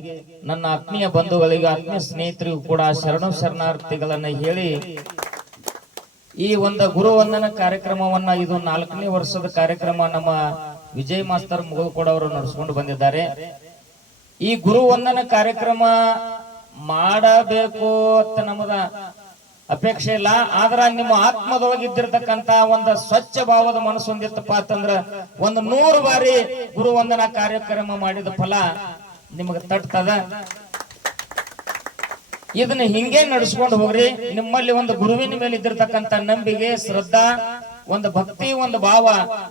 ನನ್ನ ಆತ್ಮೀಯ ಬಂಧುಗಳಿಗೆ ಆತ್ಮೀಯ ಸ್ನೇಹಿತರಿಗೂ ಕೂಡ ಶರಣಾರ್ಥಿಗಳನ್ನ ಹೇಳಿ ಈ ಒಂದು ಗುರು ವಂದನ ಕಾರ್ಯಕ್ರಮವನ್ನ ಇದು 4ನೇ ವರ್ಷದ ಕಾರ್ಯಕ್ರಮ ನಮ್ಮ ವಿಜಯ್ ಮಾಸ್ತರ್ ಮುಗಲ್ಕೋಡ್ ಅವರು ನಡೆಸಿಕೊಂಡು ಬಂದಿದ್ದಾರೆ. ಈ ಗುರು ವಂದನ ಕಾರ್ಯಕ್ರಮ ಮಾಡಬೇಕು ಅಂತ ನಮ್ಮದ ಅಪೇಕ್ಷೆ ಇಲ್ಲ, ಆದ್ರ ನಿಮ್ಮ ಆತ್ಮದೊಳಗಿದ್ದಿರ್ತಕ್ಕಂತ ಒಂದು ಸ್ವಚ್ಛ ಭಾವದ ಮನಸ್ಸು ಹೊಂದಿತ್ತಪ್ಪ ಅಂತಂದ್ರ ಒಂದು 100 ಬಾರಿ ಗುರು ವಂದನ ಕಾರ್ಯಕ್ರಮ ಮಾಡಿದ ಫಲ ನಿಮಗೆ ತಟ್ತದ. ಇದನ್ನ ಹಿಂಗೆ ನಡೆಸ್ಕೊಂಡು ಹೋಗ್ರಿ. ನಿಮ್ಮಲ್ಲಿ ಒಂದು ಗುರುವಿನ ಮೇಲೆ ಇದ್ದಿರ್ತಕ್ಕಂಥ ನಂಬಿಕೆ, ಶ್ರದ್ಧಾ, ಒಂದು ಭಕ್ತಿ, ಒಂದು ಭಾವ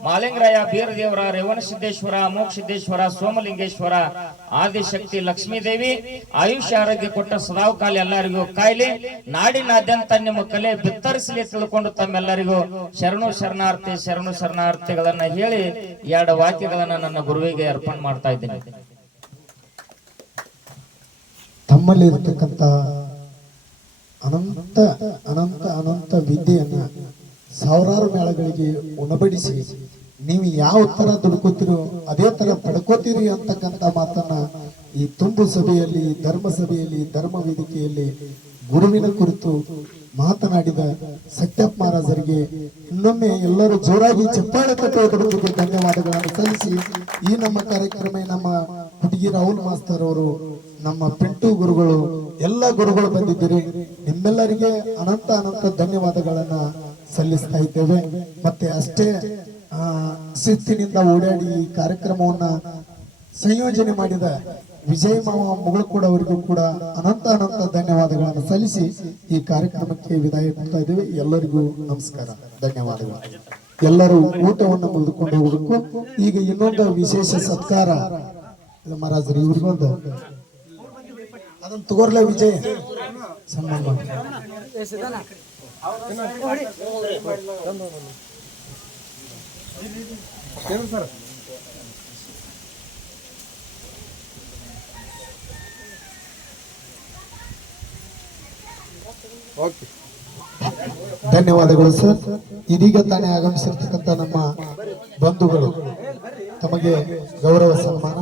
ಮಾಲಿಂಗರಾಯ, ಬೀರದೇವರ, ರೇವಣಸಿದ್ದೇಶ್ವರ, ಮೋಕ್ಷಸಿದ್ದೇಶ್ವರ, ಸೋಮಲಿಂಗೇಶ್ವರ, ಆದಿಶಕ್ತಿ ಲಕ್ಷ್ಮೀದೇವಿ ಆಯುಷ್ಯ ಆರೋಗ್ಯ ಕೊಟ್ಟ ಸದಾವಕಾಲ ಎಲ್ಲರಿಗೂ ಕಾಯ್ಲಿ. ನಾಡಿನಾದ್ಯಂತ ನಿಮ್ಮ ಕಲೆ ಬಿತ್ತರಿಸಲಿ ತಿಳ್ಕೊಂಡು ತಮ್ಮೆಲ್ಲರಿಗೂ ಶರಣಾರ್ಥಿಗಳನ್ನ ಹೇಳಿ 2 ವಾಕ್ಯಗಳನ್ನ ನನ್ನ ಗುರುವಿಗೆ ಅರ್ಪಣೆ ಮಾಡ್ತಾ ಇದ್ದೀನಿ. ತಮ್ಮಲ್ಲಿ ಇರತಕ್ಕಂತ ಅನಂತ ಅನಂತ ಅನಂತ ವಿದ್ಯೆಯನ್ನ ಸಾವಿರಾರು ಮೇಳಗಳಿಗೆ ಉಣಬಡಿಸಿ ನೀವು ಯಾವ ತರ ದುಡ್ಕೋತಿರೋ ಅದೇ ತರ ಪಡ್ಕೋತೀರಿ ಅಂತಕ್ಕಂಥ ಮಾತನ್ನ ಈ ತುಂಬು ಸಭೆಯಲ್ಲಿ, ಧರ್ಮ ಸಭೆಯಲ್ಲಿ, ಧರ್ಮ ವೇದಿಕೆಯಲ್ಲಿ ಗುರುವಿನ ಕುರಿತು ಮಾತನಾಡಿದ ಸತ್ಯಪ್ಪ ಮಹಾರಾಜರಿಗೆ ಇನ್ನೊಮ್ಮೆ ಎಲ್ಲರೂ ಜೋರಾಗಿ ಚಪ್ಪಾಳೆ ತಟ್ಟುವುದರೊಂದಿಗೆ ಧನ್ಯವಾದಗಳನ್ನು ಸಲ್ಲಿಸಿ ಈ ನಮ್ಮ ಕಾರ್ಯಕ್ರಮ ನಮ್ಮ ಹುಡುಗಿ ರಾಹುಲ್ ಮಾಸ್ತರ್ ಅವರು, ನಮ್ಮ ಪಿಂಟು ಗುರುಗಳು, ಎಲ್ಲ ಗುರುಗಳು ಬಂದಿದ್ದೀರಿ. ನಿಮ್ಮೆಲ್ಲರಿಗೆ ಅನಂತ ಅನಂತ ಧನ್ಯವಾದಗಳನ್ನ ಸಲ್ಲಿಸ್ತಾ ಇದ್ದೇವೆ. ಮತ್ತೆ ಅಷ್ಟೇ ಶಿಸ್ತಿನಿಂದ ಓಡಾಡಿ ಈ ಕಾರ್ಯಕ್ರಮವನ್ನ ಸಂಯೋಜನೆ ಮಾಡಿದ ವಿಜಯ್ ಮಾವ ಮುಗಳಕೋಡ್ ಅವರಿಗೂ ಕೂಡ ಅನಂತ ಅನಂತ ಧನ್ಯವಾದಗಳನ್ನು ಸಲ್ಲಿಸಿ ಈ ಕಾರ್ಯಕ್ರಮಕ್ಕೆ ವಿದಾಯ ಕೊಡ್ತಾ ಇದ್ದೇವೆ. ಎಲ್ಲರಿಗೂ ನಮಸ್ಕಾರ, ಧನ್ಯವಾದಗಳು. ಎಲ್ಲರೂ ಊಟವನ್ನು ಮುಗಿದುಕೊಂಡು ಹೋಗಬೇಕು. ಈಗ ಇನ್ನೊಂದು ವಿಶೇಷ ಸತ್ಕಾರ ಮಹಾರಾಜರು ಇವ್ರಿಗೊಂದು ಅದನ್ನ ತಗೋರ್ಲ ವಿಜಯ್ ಸನ್ಮಾನ ಮಾಡಿ. ಧನ್ಯವಾದಗಳು ಸರ್. ಇದೀಗ ತಾನೇ ಆಗಮಿಸಿರ್ತಕ್ಕಂಥ ನಮ್ಮ ಬಂಧುಗಳು ತಮಗೆ ಗೌರವ ಸನ್ಮಾನ.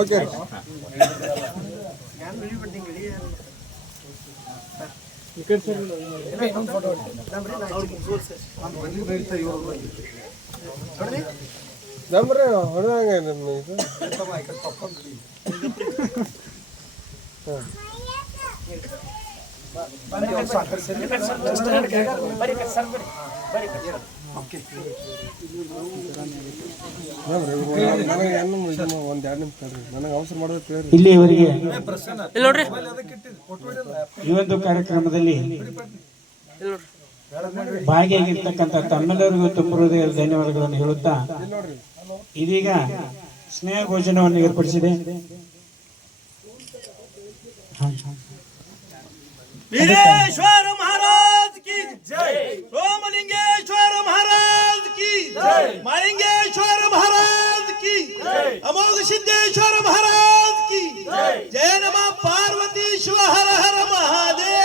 ಓಕೆ ನಮ್ರಿ ಹೊಡೆದಂಗೆ ನಮ್ಮ ಇದು ಒಂದ್ 2 ನಿಮಿಷ ನನಗೆ ಅವಸರ ಮಾಡೋದು ಕೇಳ್ರಿ. ಇಲ್ಲಿಯವರೆಗೆ ಇಲ್ಲಿ ನೋಡ್ರಿ ಈ ಒಂದು ಕಾರ್ಯಕ್ರಮದಲ್ಲಿ ಭಾಗಿಯಾಗಿರ್ತಕ್ಕಂಥ ತಮ್ಮೆಲ್ಲರಿಗೂ ತುಂಬ ಹೃದಯದ ಧನ್ಯವಾದಗಳನ್ನು ಹೇಳುತ್ತಾ ಇದೀಗ ಸ್ನೇಹ ಭೋಜನವನ್ನು ಏರ್ಪಡಿಸಿದೆ. वीरेश्वर महाराज की जय, सोमलिंगेश्वर महाराज की जय, मालिंगेश्वर महाराज की जय, अमोघ सिद्धेश्वर महाराज की जय, जय नमः पार्वती शिव हर हर महादेव.